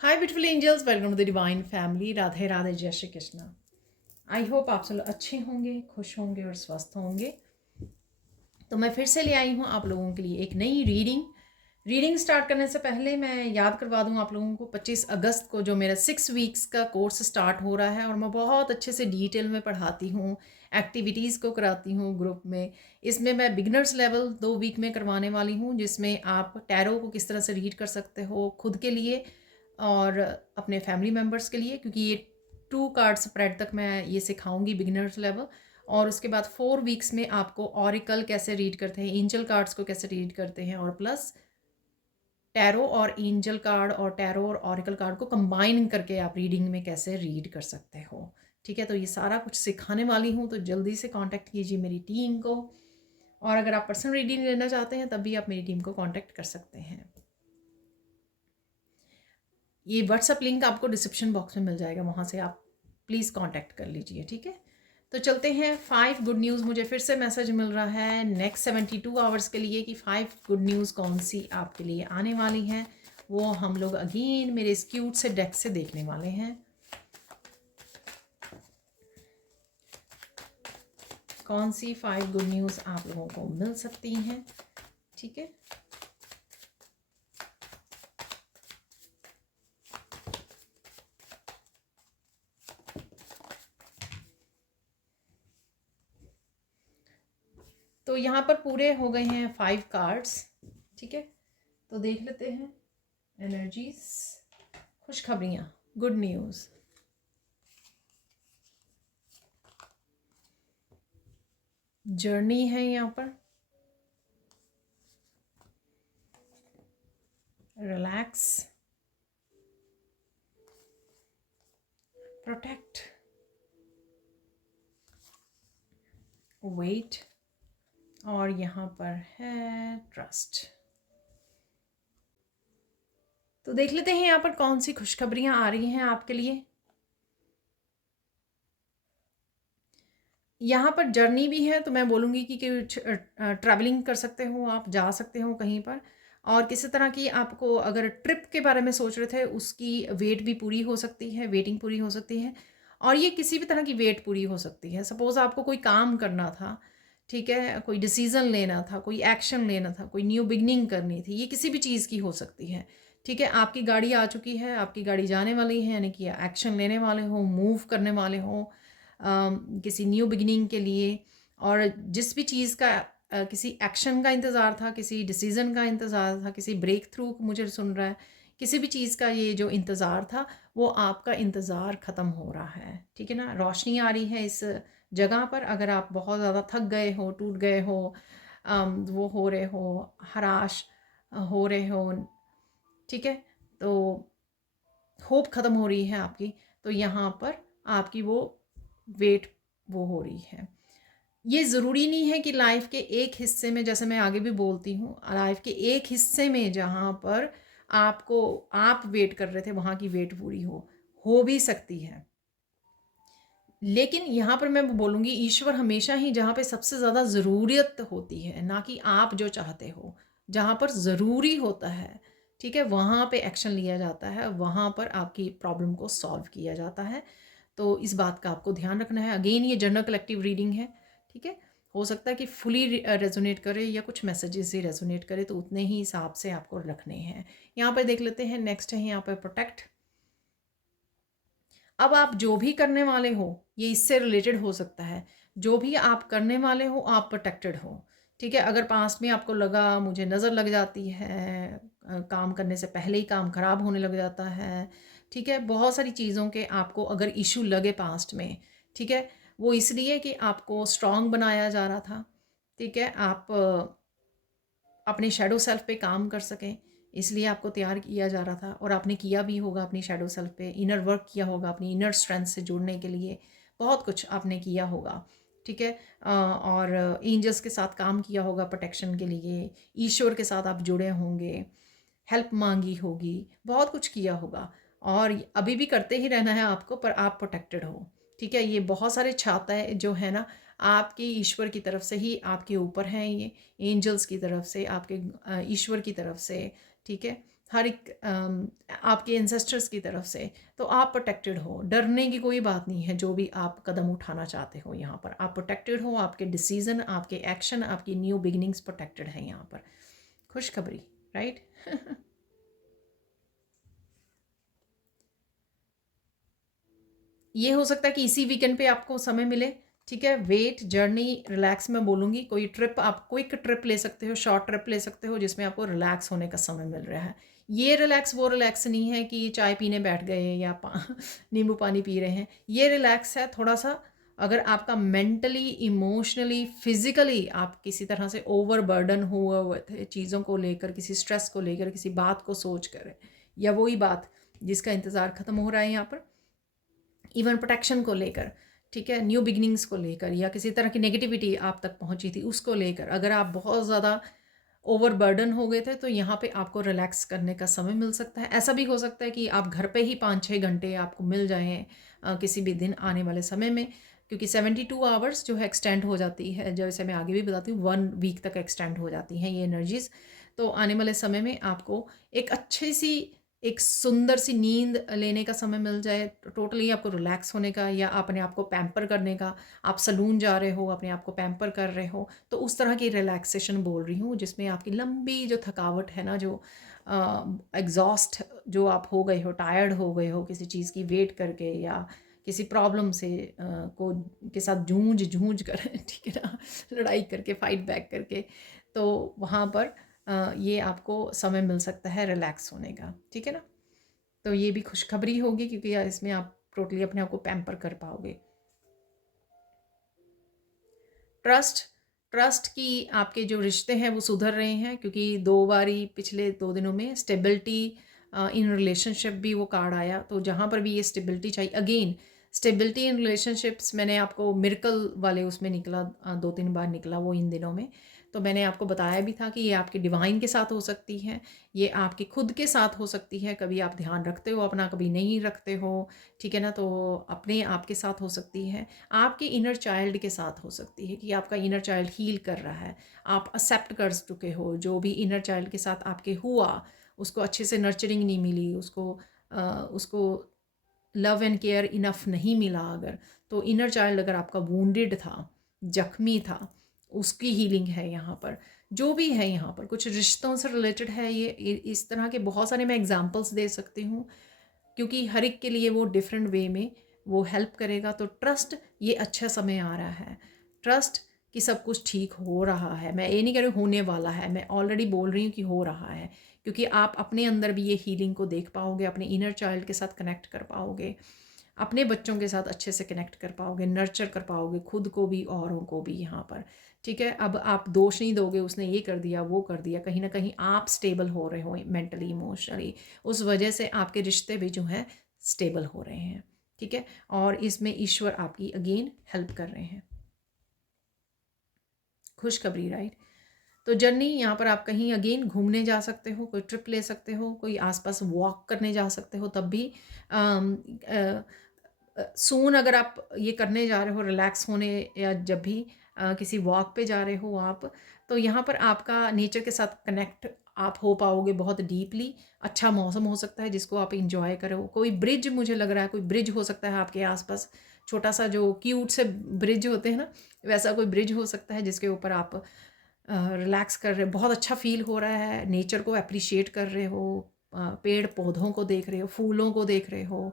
Hi beautiful angels, welcome to the divine family. Radhe Radhe, जय Shri Krishna. I hope आप सब लोग अच्छे होंगे, खुश होंगे और स्वस्थ होंगे। तो मैं फिर से ले आई हूँ आप लोगों के लिए एक नई रीडिंग स्टार्ट करने से पहले मैं याद करवा दूँ आप लोगों को 25 अगस्त को जो मेरा 6 वीक्स का कोर्स स्टार्ट हो रहा है और मैं बहुत अच्छे से डिटेल में पढ़ाती हूँ, एक्टिविटीज़ को कराती हूँ ग्रुप में। इसमें मैं बिगनर्स लेवल 2 वीक में करवाने वाली हूँ, जिसमें आप टैरो को किस तरह से रीड कर सकते हो खुद के लिए और अपने फैमिली मेम्बर्स के लिए, क्योंकि ये 2 कार्ड स्प्रेड तक मैं ये सिखाऊंगी बिगिनर्स लेवल। और उसके बाद 4 वीक्स में आपको ऑरिकल कैसे रीड करते हैं, एंजल कार्ड्स को कैसे रीड करते हैं, और प्लस टैरो और एंजल कार्ड और टैरो और ऑरिकल कार्ड को कंबाइन करके आप रीडिंग में कैसे रीड कर सकते हो। ठीक है, तो ये सारा कुछ सिखाने वाली हूँ, तो जल्दी से कांटेक्ट कीजिए मेरी टीम को। और अगर आप पर्सनल रीडिंग लेना चाहते हैं तब भी आप मेरी टीम को कांटेक्ट कर सकते हैं। ये व्हाट्सअप लिंक आपको डिस्क्रिप्शन बॉक्स में मिल जाएगा, वहाँ से आप प्लीज़ कांटेक्ट कर लीजिए। ठीक है, तो चलते हैं। 5 गुड न्यूज़, मुझे फिर से मैसेज मिल रहा है नेक्स्ट 72 आवर्स के लिए कि 5 गुड न्यूज़ कौन सी आपके लिए आने वाली हैं, वो हम लोग अगेन मेरे इस क्यूट से डेक से देखने वाले हैं। कौन सी 5 गुड न्यूज़ आप लोगों को मिल सकती हैं। ठीक है, तो यहाँ पर पूरे हो गए हैं 5 कार्ड्स। ठीक है, तो देख लेते हैं एनर्जीज, खुशखबरियाँ, गुड न्यूज़। जर्नी है यहाँ पर, रिलैक्स, प्रोटेक्ट, वेट, और यहाँ पर है ट्रस्ट। तो देख लेते हैं यहाँ पर कौन सी खुशखबरियाँ आ रही हैं आपके लिए। यहाँ पर जर्नी भी है, तो मैं बोलूँगी कि ट्रैवलिंग कर सकते हो, आप जा सकते हो कहीं पर। और किसी तरह की आपको अगर ट्रिप के बारे में सोच रहे थे, उसकी वेट भी पूरी हो सकती है, वेटिंग पूरी हो सकती है। और ये किसी भी तरह की वेट पूरी हो सकती है। सपोज़ आपको कोई काम करना था, ठीक है, कोई डिसीज़न लेना था, कोई एक्शन लेना था, कोई न्यू बिगनिंग करनी थी, ये किसी भी चीज़ की हो सकती है। ठीक है, आपकी गाड़ी आ चुकी है, आपकी गाड़ी जाने वाली है, यानी कि एक्शन लेने वाले हो, मूव करने वाले हो किसी न्यू बिगिनिंग के लिए। और जिस भी चीज़ का किसी एक्शन का इंतज़ार था, किसी डिसीज़न का इंतज़ार था, किसी ब्रेक थ्रू मुझे सुन रहा है, किसी भी चीज़ का ये जो इंतज़ार था, वो आपका इंतज़ार ख़त्म हो रहा है। ठीक है ना, रोशनी आ रही है इस जगह पर। अगर आप बहुत ज़्यादा थक गए हो, टूट गए हो, वो हो रहे हो, हराश हो रहे हो, ठीक है, तो होप ख़त्म हो रही है आपकी, तो यहाँ पर आपकी वो वेट वो हो रही है। ये ज़रूरी नहीं है कि लाइफ के एक हिस्से में, जैसे मैं आगे भी बोलती हूँ, लाइफ के एक हिस्से में जहाँ पर आपको आप वेट कर रहे थे वहाँ की वेट पूरी हो भी सकती है। लेकिन यहाँ पर मैं बोलूँगी ईश्वर हमेशा ही जहाँ पे सबसे ज़्यादा ज़रूरियत होती है, ना कि आप जो चाहते हो, जहाँ पर ज़रूरी होता है, ठीक है, वहाँ पे एक्शन लिया जाता है, वहाँ पर आपकी प्रॉब्लम को सॉल्व किया जाता है। तो इस बात का आपको ध्यान रखना है। अगेन ये जनरल कलेक्टिव रीडिंग है। ठीक है, हो सकता है कि फुली रेजोनेट करे या कुछ मैसेजेस ही रेजोनेट करे, तो उतने ही हिसाब से आपको रखने हैं। यहाँ पर देख लेते हैं, नेक्स्ट है यहाँ पर प्रोटेक्ट। अब आप जो भी करने वाले हो, ये इससे रिलेटेड हो सकता है, जो भी आप करने वाले हो आप प्रोटेक्टेड हो। ठीक है, अगर पास्ट में आपको लगा मुझे नज़र लग जाती है, काम करने से पहले ही काम ख़राब होने लग जाता है, ठीक है, बहुत सारी चीज़ों के आपको अगर इशू लगे पास्ट में, ठीक है, वो इसलिए कि आपको स्ट्रांग बनाया जा रहा था। ठीक है, आप अपने शैडो सेल्फ पे काम कर सकें, इसलिए आपको तैयार किया जा रहा था, और आपने किया भी होगा अपनी शैडो सेल्फ पे, इनर वर्क किया होगा अपनी इनर स्ट्रेंथ से जुड़ने के लिए, बहुत कुछ आपने किया होगा। ठीक है, और एंजल्स के साथ काम किया होगा प्रोटेक्शन के लिए, ईश्वर के साथ आप जुड़े होंगे, हेल्प मांगी होगी, बहुत कुछ किया होगा, और अभी भी करते ही रहना है आपको, पर आप प्रोटेक्टेड हो। ठीक है, ये बहुत सारे छाताएँ जो है ना, आपके ईश्वर की तरफ से ही आपके ऊपर हैं, ये एंजल्स की तरफ से, आपके ईश्वर की तरफ से, ठीक है, हर एक आपके एंसेस्टर्स की तरफ से, तो आप प्रोटेक्टेड हो। डरने की कोई बात नहीं है, जो भी आप कदम उठाना चाहते हो यहाँ पर आप प्रोटेक्टेड हो। आपके डिसीजन, आपके एक्शन, आपकी न्यू बिगिनिंग्स प्रोटेक्टेड हैं यहाँ पर। खुशखबरी, राइट। ये हो सकता है कि इसी वीकेंड पे आपको समय मिले, ठीक है। वेट, जर्नी, रिलैक्स मैं बोलूँगी। कोई ट्रिप, आप क्विक ट्रिप ले सकते हो, शॉर्ट ट्रिप ले सकते हो, जिसमें आपको रिलैक्स होने का समय मिल रहा है। ये रिलैक्स वो रिलैक्स नहीं है कि चाय पीने बैठ गए या नींबू पानी पी रहे हैं। ये रिलैक्स है थोड़ा सा, अगर आपका मेंटली, इमोशनली, फिजिकली आप किसी तरह से ओवरबर्डन हुआ हुए थे चीज़ों को लेकर, किसी स्ट्रेस को लेकर, किसी बात को सोच कर, या वही बात जिसका इंतज़ार ख़त्म हो रहा है यहाँ पर, इवन प्रोटेक्शन को लेकर, ठीक है, न्यू बिगनिंग्स को लेकर, या किसी तरह की नेगेटिविटी आप तक पहुंची थी उसको लेकर, अगर आप बहुत ज़्यादा ओवरबर्डन हो गए थे, तो यहाँ पे आपको रिलैक्स करने का समय मिल सकता है। ऐसा भी हो सकता है कि आप घर पे ही 5-6 घंटे आपको मिल जाएँ किसी भी दिन आने वाले समय में, क्योंकि 72 आवर्स जो है एक्सटेंड हो जाती है, जैसे मैं आगे भी बताती हूँ 1 वीक तक एक्सटेंड हो जाती हैं ये एनर्जीज़। तो आने वाले समय में आपको एक अच्छी सी, एक सुंदर सी नींद लेने का समय मिल जाए, टोटली आपको रिलैक्स होने का, या अपने आप को पैम्पर करने का। आप सलून जा रहे हो, अपने आप को पैम्पर कर रहे हो, तो उस तरह की रिलैक्सेशन बोल रही हूँ, जिसमें आपकी लंबी जो थकावट है ना, जो एग्जॉस्ट जो आप हो गए हो, टायर्ड हो गए हो किसी चीज़ की वेट करके, या किसी प्रॉब्लम से को के साथ जूझ जूझ कर ठीक है ना, लड़ाई करके, फाइट बैक करके, तो वहाँ पर ये आपको समय मिल सकता है रिलैक्स होने का, ठीक है ना। तो ये भी खुशखबरी होगी, क्योंकि इसमें आप टोटली अपने आप को पैम्पर कर पाओगे। ट्रस्ट, ट्रस्ट की आपके जो रिश्ते हैं वो सुधर रहे हैं, क्योंकि 2 बारी पिछले 2 दिनों में स्टेबिलिटी इन रिलेशनशिप भी वो कार्ड आया, तो जहाँ पर भी ये स्टेबिलिटी चाहिए, अगेन स्टेबिलिटी इन रिलेशनशिप्स, मैंने आपको मिरेकल वाले उसमें निकला, 2-3 बार निकला वो इन दिनों में। तो मैंने आपको बताया भी था कि ये आपके डिवाइन के साथ हो सकती है, ये आपके खुद के साथ हो सकती है, कभी आप ध्यान रखते हो अपना, कभी नहीं रखते हो, ठीक है ना। तो अपने आप के साथ हो सकती है, आपके इनर चाइल्ड के साथ हो सकती है, कि आपका इनर चाइल्ड हील कर रहा है, आप एक्सेप्ट कर चुके हो जो भी इनर चाइल्ड के साथ आपके हुआ, उसको अच्छे से नर्चरिंग नहीं मिली, उसको लव एंड केयर इनफ नहीं मिला अगर, तो इनर चाइल्ड अगर आपका वूंडेड था, जख्मी था, उसकी हीलिंग है यहाँ पर। जो भी है यहाँ पर कुछ रिश्तों से रिलेटेड है, ये इस तरह के बहुत सारे मैं एग्जांपल्स दे सकती हूँ, क्योंकि हर एक के लिए वो डिफरेंट वे में वो हेल्प करेगा। तो ट्रस्ट, ये अच्छा समय आ रहा है, ट्रस्ट कि सब कुछ ठीक हो रहा है। मैं ये नहीं कह रही होने वाला है, मैं ऑलरेडी बोल रही हूँ कि हो रहा है, क्योंकि आप अपने अंदर भी ये हीलिंग को देख पाओगे, अपने इनर चाइल्ड के साथ कनेक्ट कर पाओगे, अपने बच्चों के साथ अच्छे से कनेक्ट कर पाओगे, नर्चर कर पाओगे खुद को भी, औरों को भी यहाँ पर, ठीक है। अब आप दोष नहीं दोगे उसने ये कर दिया वो कर दिया, कहीं ना कहीं आप स्टेबल हो रहे हो मेंटली, इमोशनली, उस वजह से आपके रिश्ते भी जो हैं स्टेबल हो रहे हैं, ठीक है। और इसमें ईश्वर आपकी अगेन हेल्प कर रहे हैं। खुशखबरी, राइट। तो जर्नी यहाँ पर आप कहीं अगेन घूमने जा सकते हो, कोई ट्रिप ले सकते हो, कोई आसपास वॉक करने जा सकते हो, तब भी सून अगर आप ये करने जा रहे हो रिलैक्स होने, या जब भी किसी वॉक पे जा रहे हो आप, तो यहाँ पर आपका नेचर के साथ कनेक्ट आप हो पाओगे बहुत डीपली। अच्छा मौसम हो सकता है जिसको आप इंजॉय करो, कोई ब्रिज, मुझे लग रहा है कोई ब्रिज हो सकता है आपके आसपास, छोटा सा जो क्यूट से ब्रिज होते हैं ना, वैसा कोई ब्रिज हो सकता है जिसके ऊपर आप रिलैक्स कर रहे हो, बहुत अच्छा फील हो रहा है, नेचर को अप्रिशिएट कर रहे हो, पेड़ पौधों को देख रहे हो, फूलों को देख रहे हो,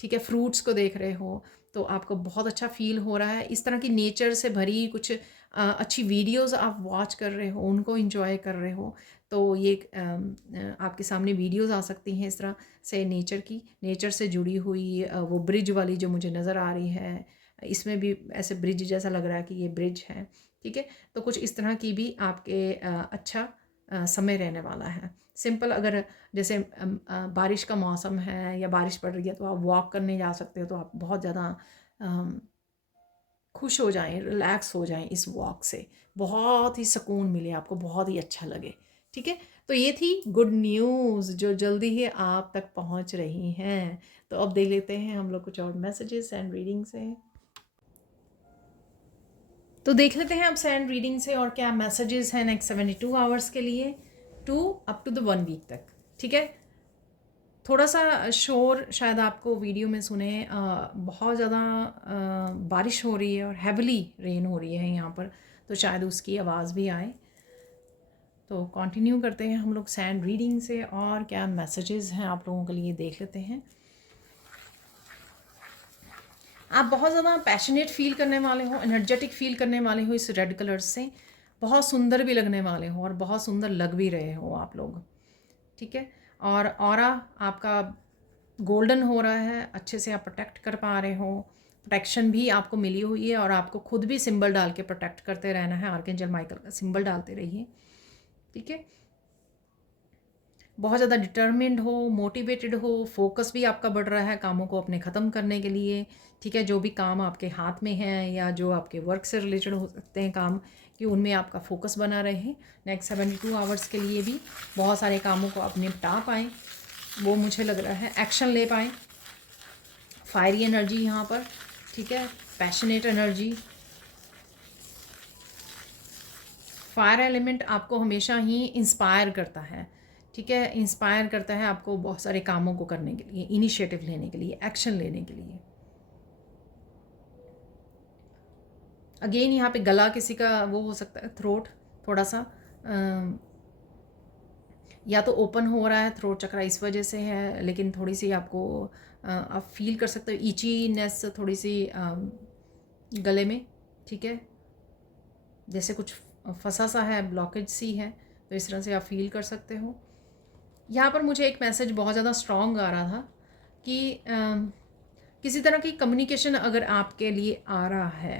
ठीक है, फ्रूट्स को देख रहे हो, तो आपको बहुत अच्छा फील हो रहा है। इस तरह की नेचर से भरी कुछ अच्छी वीडियोस आप वॉच कर रहे हो, उनको एंजॉय कर रहे हो, तो ये आपके सामने वीडियोस आ सकती हैं इस तरह से नेचर की, नेचर से जुड़ी हुई। वो ब्रिज वाली जो मुझे नज़र आ रही है, इसमें भी ऐसे ब्रिज जैसा लग रहा है कि ये ब्रिज है, ठीक है। तो कुछ इस तरह की भी आपके अच्छा समय रहने वाला है। सिंपल, अगर जैसे बारिश का मौसम है या बारिश पड़ रही है, तो आप वॉक करने जा सकते हो, तो आप बहुत ज़्यादा खुश हो जाएं, रिलैक्स हो जाएं इस वॉक से, बहुत ही सुकून मिले आपको, बहुत ही अच्छा लगे, ठीक है। तो ये थी गुड न्यूज़ जो जल्दी ही आप तक पहुंच रही हैं। तो अब देख लेते हैं हम लोग कुछ और मैसेजेस एंड रीडिंग से। तो देख लेते हैं अब सैंड रीडिंग से और क्या मैसेजेस हैं नेक्स्ट 72 आवर्स के लिए, 2 अप टू द 1 वीक तक, ठीक है। थोड़ा सा शोर शायद आपको वीडियो में सुने, बहुत ज़्यादा बारिश हो रही है और हैवली रेन हो रही है यहाँ पर, तो शायद उसकी आवाज़ भी आए। तो कंटिन्यू करते हैं हम लोग सैंड रीडिंग से, और क्या मैसेजेस हैं आप लोगों के लिए देख लेते हैं। आप बहुत ज़्यादा पैशनेट फील करने वाले हो, एनर्जेटिक फील करने वाले हो इस रेड कलर से, बहुत सुंदर भी लगने वाले हो और बहुत सुंदर लग भी रहे हो आप लोग, ठीक है। और ऑरा आपका गोल्डन हो रहा है, अच्छे से आप प्रोटेक्ट कर पा रहे हो, प्रोटेक्शन भी आपको मिली हुई है, और आपको खुद भी सिंबल डाल के प्रोटेक्ट करते रहना है। आर्कएंजल माइकल का सिंबल डालते रहिए, ठीक है। बहुत ज़्यादा डिटर्मिन्ड हो, मोटिवेटेड हो, फोकस भी आपका बढ़ रहा है कामों को अपने ख़त्म करने के लिए, ठीक है। जो भी काम आपके हाथ में हैं या जो आपके वर्क से रिलेटेड हो सकते हैं काम, कि उनमें आपका फोकस बना रहे। नेक्स्ट 72 आवर्स के लिए भी बहुत सारे कामों को आप निपटा पाएँ, वो मुझे लग रहा है, एक्शन ले पाएँ। फायरी एनर्जी यहाँ पर, ठीक है, पैशनेट एनर्जी। फायर एलिमेंट आपको हमेशा ही इंस्पायर करता है, ठीक है, इंस्पायर करता है आपको बहुत सारे कामों को करने के लिए, इनिशिएटिव लेने के लिए, एक्शन लेने के लिए। अगेन यहाँ पे गला किसी का वो हो सकता है, थ्रोट थोड़ा सा या तो ओपन हो रहा है, थ्रोट चक्रा इस वजह से है, लेकिन थोड़ी सी आपको आप फील कर सकते हो ईचीनेस थोड़ी सी गले में, ठीक है, जैसे कुछ फंसा सा है, ब्लॉकेज सी है, तो इस तरह से आप फील कर सकते हो। यहाँ पर मुझे एक मैसेज बहुत ज़्यादा स्ट्रॉन्ग आ रहा था कि किसी तरह की कम्युनिकेशन अगर आपके लिए आ रहा है,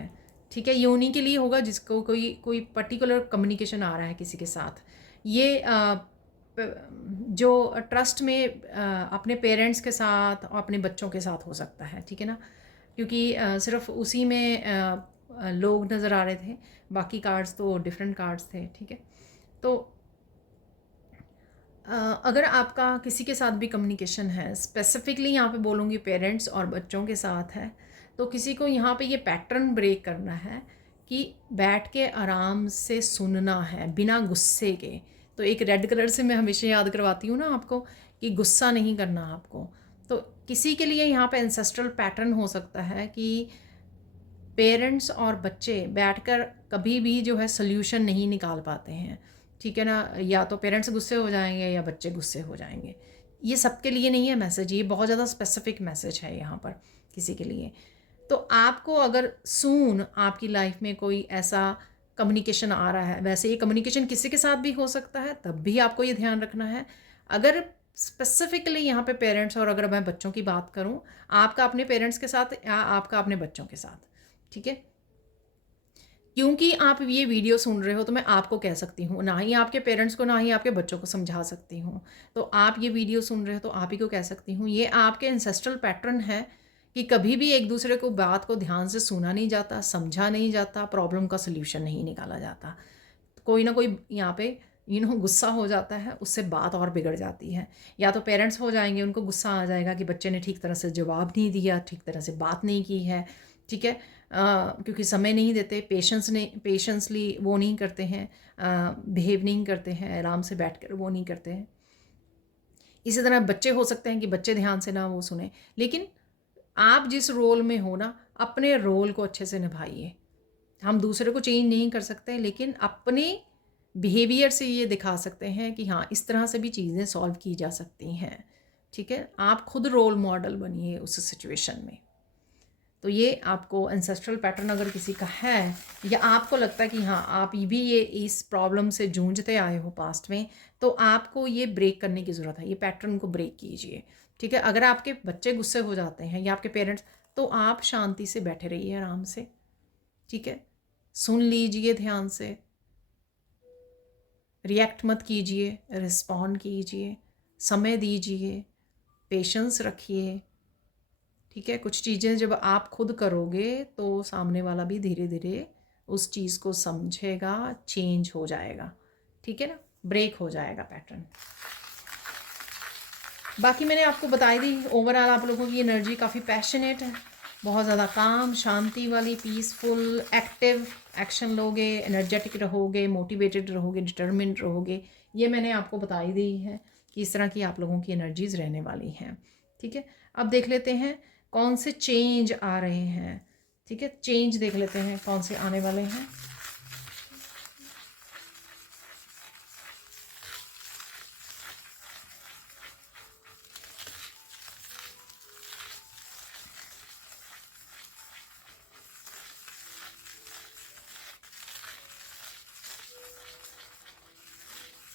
ठीक है, ये उन्हीं के लिए होगा जिसको कोई कोई पर्टिकुलर कम्युनिकेशन आ रहा है किसी के साथ। ये जो ट्रस्ट में अपने पेरेंट्स के साथ और अपने बच्चों के साथ हो सकता है, ठीक है ना, क्योंकि सिर्फ उसी में लोग नज़र आ रहे थे, बाकी कार्ड्स तो डिफरेंट कार्ड्स थे, ठीक है। तो अगर आपका किसी के साथ भी कम्युनिकेशन है, स्पेसिफिकली यहाँ पे बोलूँगी पेरेंट्स और बच्चों के साथ है, तो किसी को यहाँ पे ये पैटर्न ब्रेक करना है कि बैठ के आराम से सुनना है बिना गुस्से के। तो एक रेड कलर से मैं हमेशा याद करवाती हूँ ना आपको कि गुस्सा नहीं करना आपको। तो किसी के लिए यहाँ पे एंसेस्ट्रल पैटर्न हो सकता है कि पेरेंट्स और बच्चे बैठकर कभी भी जो है सल्यूशन नहीं निकाल पाते हैं, ठीक है ना, या तो पेरेंट्स गुस्से हो जाएंगे या बच्चे गुस्से हो जाएंगे। ये सबके लिए नहीं है मैसेज, ये बहुत ज़्यादा स्पेसिफिक मैसेज है यहाँ पर किसी के लिए। तो आपको अगर सून आपकी लाइफ में कोई ऐसा कम्युनिकेशन आ रहा है, वैसे ये कम्युनिकेशन किसी के साथ भी हो सकता है, तब भी आपको ये ध्यान रखना है। अगर स्पेसिफिकली यहाँ पे पेरेंट्स, और अगर मैं बच्चों की बात करूँ, आपका अपने पेरेंट्स के साथ या आपका अपने बच्चों के साथ, ठीक है, क्योंकि आप ये वीडियो सुन रहे हो तो मैं आपको कह सकती हूँ, ना ही आपके पेरेंट्स को ना ही आपके बच्चों को समझा सकती हूँ। तो आप ये वीडियो सुन रहे हो तो आप ही को कह सकती हूँ, ये आपके एंसेस्ट्रल पैटर्न है कि कभी भी एक दूसरे को बात को ध्यान से सुना नहीं जाता, समझा नहीं जाता, प्रॉब्लम का सल्यूशन नहीं निकाला जाता। कोई ना कोई यहाँ पे गुस्सा हो जाता है, उससे बात और बिगड़ जाती है। या तो पेरेंट्स हो जाएंगे, उनको गुस्सा आ जाएगा कि बच्चे ने ठीक तरह से जवाब नहीं दिया, ठीक तरह से बात नहीं की है, ठीक है, क्योंकि समय नहीं देते, पेशेंसली वो नहीं करते हैं, बिहेव नहीं करते हैं, आराम से बैठकर वो नहीं करते हैं। इसी तरह बच्चे हो सकते हैं कि बच्चे ध्यान से ना वो सुने, लेकिन आप जिस रोल में हो ना, अपने रोल को अच्छे से निभाइए। हम दूसरे को चेंज नहीं कर सकते, लेकिन अपने बिहेवियर से ये दिखा सकते हैं कि हाँ, इस तरह से भी चीज़ें सॉल्व की जा सकती हैं, ठीक है। आप खुद रोल मॉडल बनिए उस सिचुएशन में। तो ये आपको एंसेस्ट्रल पैटर्न अगर किसी का है, या आपको लगता है कि हाँ, आप भी ये इस प्रॉब्लम से जूझते आए हो पास्ट में, तो आपको ये ब्रेक करने की ज़रूरत है, ये पैटर्न को ब्रेक कीजिए, ठीक है। अगर आपके बच्चे गुस्से हो जाते हैं या आपके पेरेंट्स, तो आप शांति से बैठे रहिए आराम से, ठीक है, सुन लीजिए ध्यान से, रिएक्ट मत कीजिए, रिस्पॉन्ड कीजिए, समय दीजिए, पेशेंस रखिए, ठीक है। कुछ चीज़ें जब आप खुद करोगे तो सामने वाला भी धीरे धीरे उस चीज़ को समझेगा, चेंज हो जाएगा, ठीक है ना, ब्रेक हो जाएगा पैटर्न। बाकी मैंने आपको बताई दी, ओवरऑल आप लोगों की एनर्जी काफ़ी पैशनेट है, बहुत ज़्यादा काम, शांति वाली, पीसफुल, एक्टिव, एक्शन लोगे, एनर्जेटिक रहोगे, मोटिवेटेड रहोगे, डिटर्मिन्ड रहोगे, ये मैंने आपको बताई दी है, कि इस तरह की आप लोगों की एनर्जीज़ रहने वाली हैं। ठीक है, अब देख लेते हैं कौन से चेंज आ रहे हैं। ठीक है, चेंज देख लेते हैं कौन से आने वाले हैं।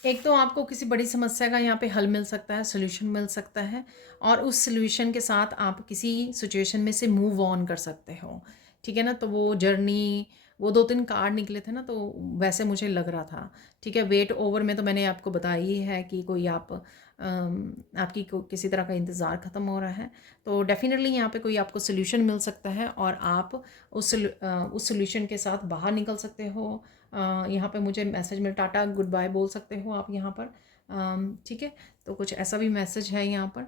एक तो आपको किसी बड़ी समस्या का यहाँ पे हल मिल सकता है, सॉल्यूशन मिल सकता है, और उस सॉल्यूशन के साथ आप किसी सिचुएशन में से मूव ऑन कर सकते हो। ठीक है ना, तो वो जर्नी, वो 2-3 कार्ड निकले थे ना, तो वैसे मुझे लग रहा था। ठीक है, वेट ओवर में तो मैंने आपको बताया ही है कि कोई आपकी किसी तरह का इंतज़ार ख़त्म हो रहा है, तो डेफ़िनेटली यहाँ पे कोई आपको सॉल्यूशन मिल सकता है और आप उस सॉल्यूशन के साथ बाहर निकल सकते हो। यहाँ पे मुझे मैसेज में टाटा गुड बाय बोल सकते हो आप यहाँ पर। ठीक है, तो कुछ ऐसा भी मैसेज है यहाँ पर।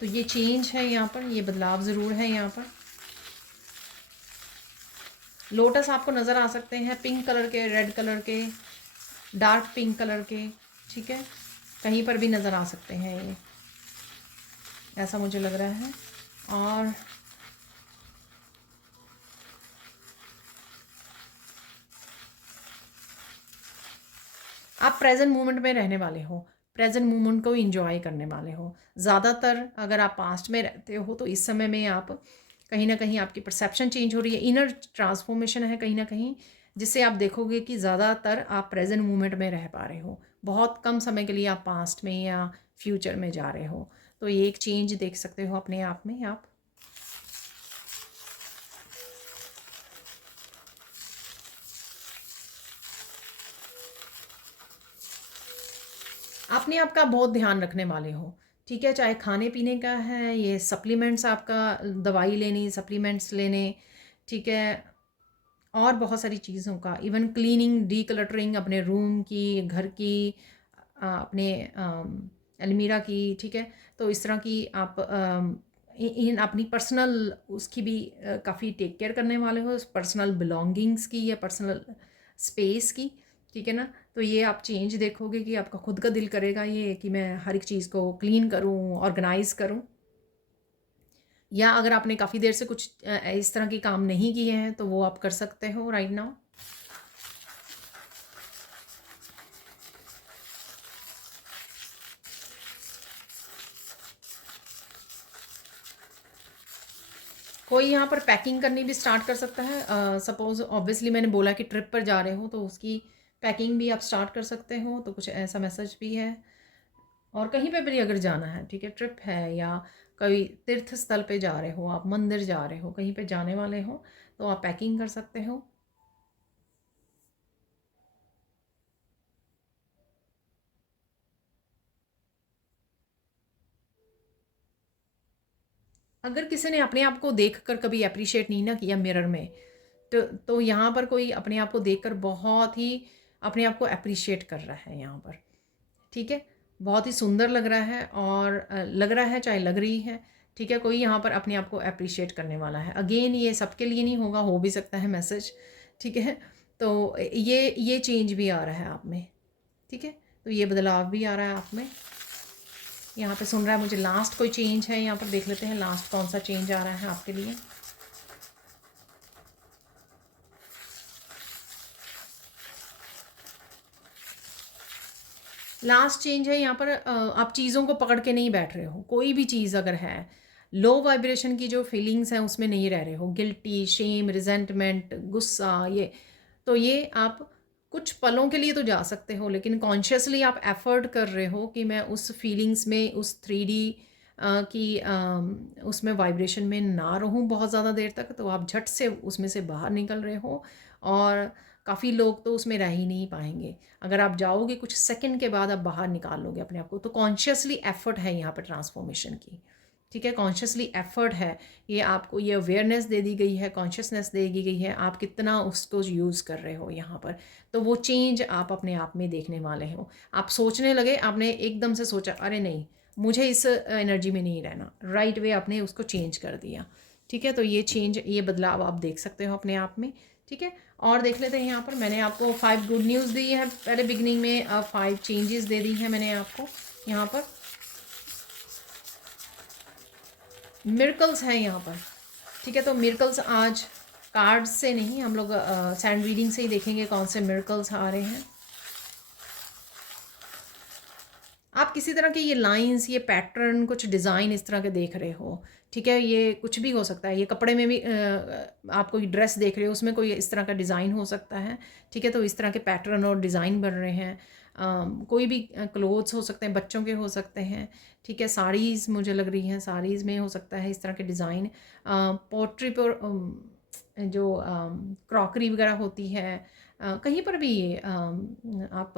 तो ये चेंज है यहाँ पर, ये बदलाव ज़रूर है यहाँ पर। लोटस आपको नज़र आ सकते हैं पिंक कलर के, रेड कलर के, डार्क पिंक कलर के। ठीक है, कहीं पर भी नज़र आ सकते हैं ये, ऐसा मुझे लग रहा है। और आप प्रेजेंट मोमेंट में रहने वाले हो, प्रेजेंट मोमेंट को एंजॉय करने वाले हो। ज़्यादातर अगर आप पास्ट में रहते हो तो इस समय में आप कहीं ना कहीं आपकी परसेप्शन चेंज हो रही है, इनर ट्रांसफॉर्मेशन है कहीं ना कहीं, जिससे आप देखोगे कि ज़्यादातर आप प्रेजेंट मोमेंट में रह पा रहे हो। बहुत कम समय के लिए आप पास्ट में या फ्यूचर में जा रहे हो, तो ये एक चेंज देख सकते हो अपने आप में आप। अपने आप का बहुत ध्यान रखने वाले हो। ठीक है, चाहे खाने पीने का है, ये सप्लीमेंट्स, आपका दवाई लेनी, सप्लीमेंट्स लेने। ठीक है, और बहुत सारी चीज़ों का, इवन क्लीनिंग, डीक्लटरिंग अपने रूम की, घर की, अपने अलमीरा की। ठीक है, तो इस तरह की आप इन अपनी पर्सनल उसकी भी काफ़ी टेक केयर करने वाले हो, पर्सनल बिलोंगिंग्स की या पर्सनल स्पेस की। ठीक है ना, तो ये आप चेंज देखोगे कि आपका खुद का दिल करेगा ये कि मैं हर एक चीज़ को क्लीन करूँ, ऑर्गेनाइज़ करूँ। या अगर आपने काफ़ी देर से कुछ इस तरह के काम नहीं किए हैं तो वो आप कर सकते हो राइट नाउ। कोई यहाँ पर पैकिंग करनी भी स्टार्ट कर सकता है। सपोज़ ऑब्वियसली मैंने बोला कि ट्रिप पर जा रहे हो तो उसकी पैकिंग भी आप स्टार्ट कर सकते हो, तो कुछ ऐसा मैसेज भी है। और कहीं पे भी अगर जाना है, ठीक है, ट्रिप है या कोई तीर्थ स्थल पे जा रहे हो, आप मंदिर जा रहे हो, कहीं पे जाने वाले हो, तो आप पैकिंग कर सकते हो। अगर किसी ने अपने आप को देखकर कभी अप्रिशिएट नहीं ना किया मिरर में, तो यहाँ पर कोई अपने आप को देखकर बहुत ही अपने आप को अप्रिशिएट कर रहा है यहाँ पर। ठीक है, बहुत ही सुंदर लग रहा है, और लग रहा है चाहे लग रही है। ठीक है, कोई यहाँ पर अपने आप को अप्रिशिएट करने वाला है। अगेन ये सबके लिए नहीं होगा, हो भी सकता है मैसेज। ठीक है, तो ये चेंज भी आ रहा है आप में। ठीक है, तो ये बदलाव भी आ रहा है आप में। यहाँ पे सुन रहा है मुझे लास्ट कोई चेंज है, यहाँ पर देख लेते हैं लास्ट कौन सा चेंज आ रहा है आपके लिए। लास्ट चेंज है यहाँ पर, आप चीज़ों को पकड़ के नहीं बैठ रहे हो। कोई भी चीज़ अगर है, लो वाइब्रेशन की जो फीलिंग्स हैं उसमें नहीं रह रहे हो, गिल्टी, शेम, रिजेंटमेंट, गुस्सा, ये आप कुछ पलों के लिए तो जा सकते हो, लेकिन कॉन्शियसली आप एफर्ट कर रहे हो कि मैं उस फीलिंग्स में, उस 3D की उसमें वाइब्रेशन में ना रहूं बहुत ज़्यादा देर तक, तो आप झट से उसमें से बाहर निकल रहे हो। और काफ़ी लोग तो उसमें रह ही नहीं पाएंगे। अगर आप जाओगे कुछ सेकंड के बाद आप बाहर निकाल लोगे अपने आप को, तो कॉन्शियसली एफर्ट है यहाँ पर ट्रांसफॉर्मेशन की। ठीक है, कॉन्शियसली एफर्ट है, ये आपको ये अवेयरनेस दे दी गई है, कॉन्शियसनेस दे दी गई है, आप कितना उसको यूज़ कर रहे हो यहाँ पर। तो वो चेंज आप अपने आप में देखने वाले हो। आप सोचने लगे, आपने एकदम से सोचा अरे नहीं, मुझे इस एनर्जी में नहीं रहना, राइट वे आपने उसको चेंज कर दिया ठीक है, तो ये चेंज, ये बदलाव आप देख सकते हो अपने आप में। ठीक है, और देख लेते हैं यहाँ पर मैंने आपको 5 गुड न्यूज़ दी है पहले बिगनिंग में, अब 5 चेंजेस दे दी हैं मैंने आपको यहाँ पर। मिरेकल्स हैं यहाँ पर। ठीक है, तो मिरेकल्स आज कार्ड्स से नहीं, हम लोग सैंड रीडिंग से ही देखेंगे कौन से मिरेकल्स आ रहे हैं। आप किसी तरह के ये लाइंस, ये पैटर्न, कुछ डिज़ाइन इस तरह के देख रहे हो। ठीक है, ये कुछ भी हो सकता है, ये कपड़े में भी आप कोई ड्रेस देख रहे हो, उसमें कोई इस तरह का डिज़ाइन हो सकता है। ठीक है, तो इस तरह के पैटर्न और डिज़ाइन बन रहे हैं। कोई भी क्लोथ्स हो सकते हैं, बच्चों के हो सकते हैं। ठीक है, साड़ीज़ मुझे लग रही हैं, साड़ीज़ में हो सकता है इस तरह के डिज़ाइन। पोट्री पर जो क्रॉकरी वगैरह होती है, कहीं पर भी ये आप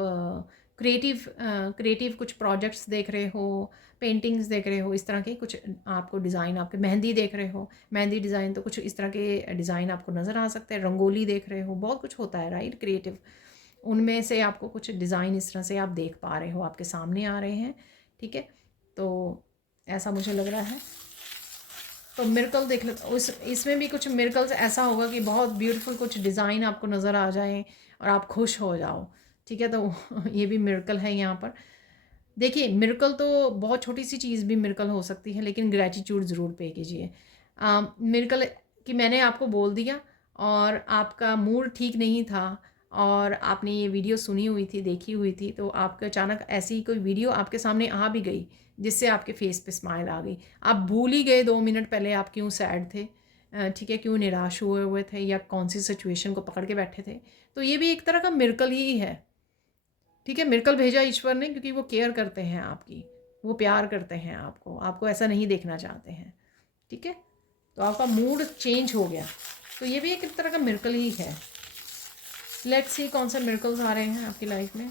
क्रिएटिव कुछ प्रोजेक्ट्स देख रहे हो, पेंटिंग्स देख रहे हो, इस तरह के कुछ आपको डिज़ाइन, आपके मेहंदी देख रहे हो, मेहंदी डिज़ाइन, तो कुछ इस तरह के डिज़ाइन आपको नज़र आ सकते हैं। रंगोली देख रहे हो, बहुत कुछ होता है राइट, क्रिएटिव। उनमें से आपको कुछ डिज़ाइन इस तरह से आप देख पा रहे हो, आपके सामने आ रहे हैं। ठीक है, तो ऐसा मुझे लग रहा है। तो मिरेकल देख लो, उस इसमें भी कुछ मिरेकल्स ऐसा होगा कि बहुत ब्यूटीफुल कुछ डिज़ाइन आपको नज़र आ जाए और आप खुश हो जाओ। ठीक है, तो ये भी मिरेकल है यहाँ पर। देखिए, मिरेकल तो बहुत छोटी सी चीज़ भी मिरेकल हो सकती है, लेकिन ग्रैटिट्यूड ज़रूर पे कीजिए। मिरेकल कि मैंने आपको बोल दिया और आपका मूड ठीक नहीं था और आपने ये वीडियो सुनी हुई थी, देखी हुई थी, तो आपका अचानक ऐसी कोई वीडियो आपके सामने आ भी गई जिससे आपके फेस पे स्माइल आ गई। आप भूल ही गए 2 मिनट पहले आप क्यों सैड थे, ठीक है, क्यों निराश हुए हुए थे या कौन सी सिचुएशन को पकड़ के बैठे थे। तो ये भी एक तरह का मिरेकल ही है। ठीक है, मिरेकल भेजा ईश्वर ने क्योंकि वो केयर करते हैं आपकी, वो प्यार करते हैं आपको, आपको ऐसा नहीं देखना चाहते हैं। ठीक है, तो आपका मूड चेंज हो गया, तो ये भी एक तरह का मिरेकल ही है। लेट्स सी कौन से मिरेकल्स आ रहे हैं आपकी लाइफ में।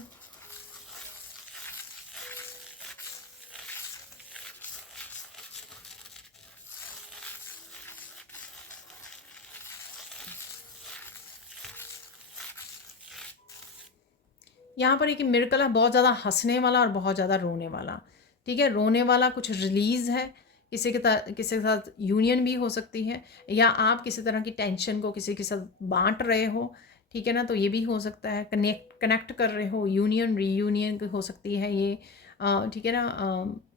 यहाँ पर एक मिरेकल है, बहुत ज़्यादा हंसने वाला और बहुत ज़्यादा रोने वाला। ठीक है, रोने वाला कुछ रिलीज़ है, किसी के साथ यूनियन भी हो सकती है, या आप किसी तरह की टेंशन को किसी के साथ बांट रहे हो। ठीक है ना, तो ये भी हो सकता है। कनेक्ट कर रहे हो, यूनियन रीयूनियन हो सकती है ये। ठीक है ना,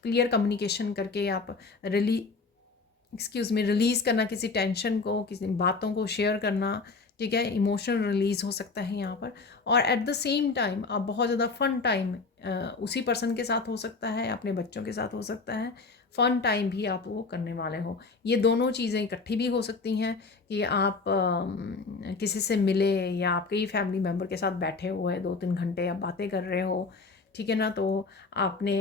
क्लियर कम्युनिकेशन करके आप रिली रिलीज़ करना किसी टेंशन को, किसी बातों को शेयर करना। ठीक है, इमोशनल रिलीज़ हो सकता है यहाँ पर। और एट द सेम टाइम आप बहुत ज़्यादा फ़न टाइम उसी पर्सन के साथ हो सकता है, अपने बच्चों के साथ हो सकता है, फ़न टाइम भी आप वो करने वाले हो। ये दोनों चीज़ें इकट्ठी भी हो सकती हैं कि आप किसी से मिले या आपके ही फैमिली मेम्बर के साथ बैठे हुए 2-3 घंटे आप बातें कर रहे हो। ठीक है ना, तो आपने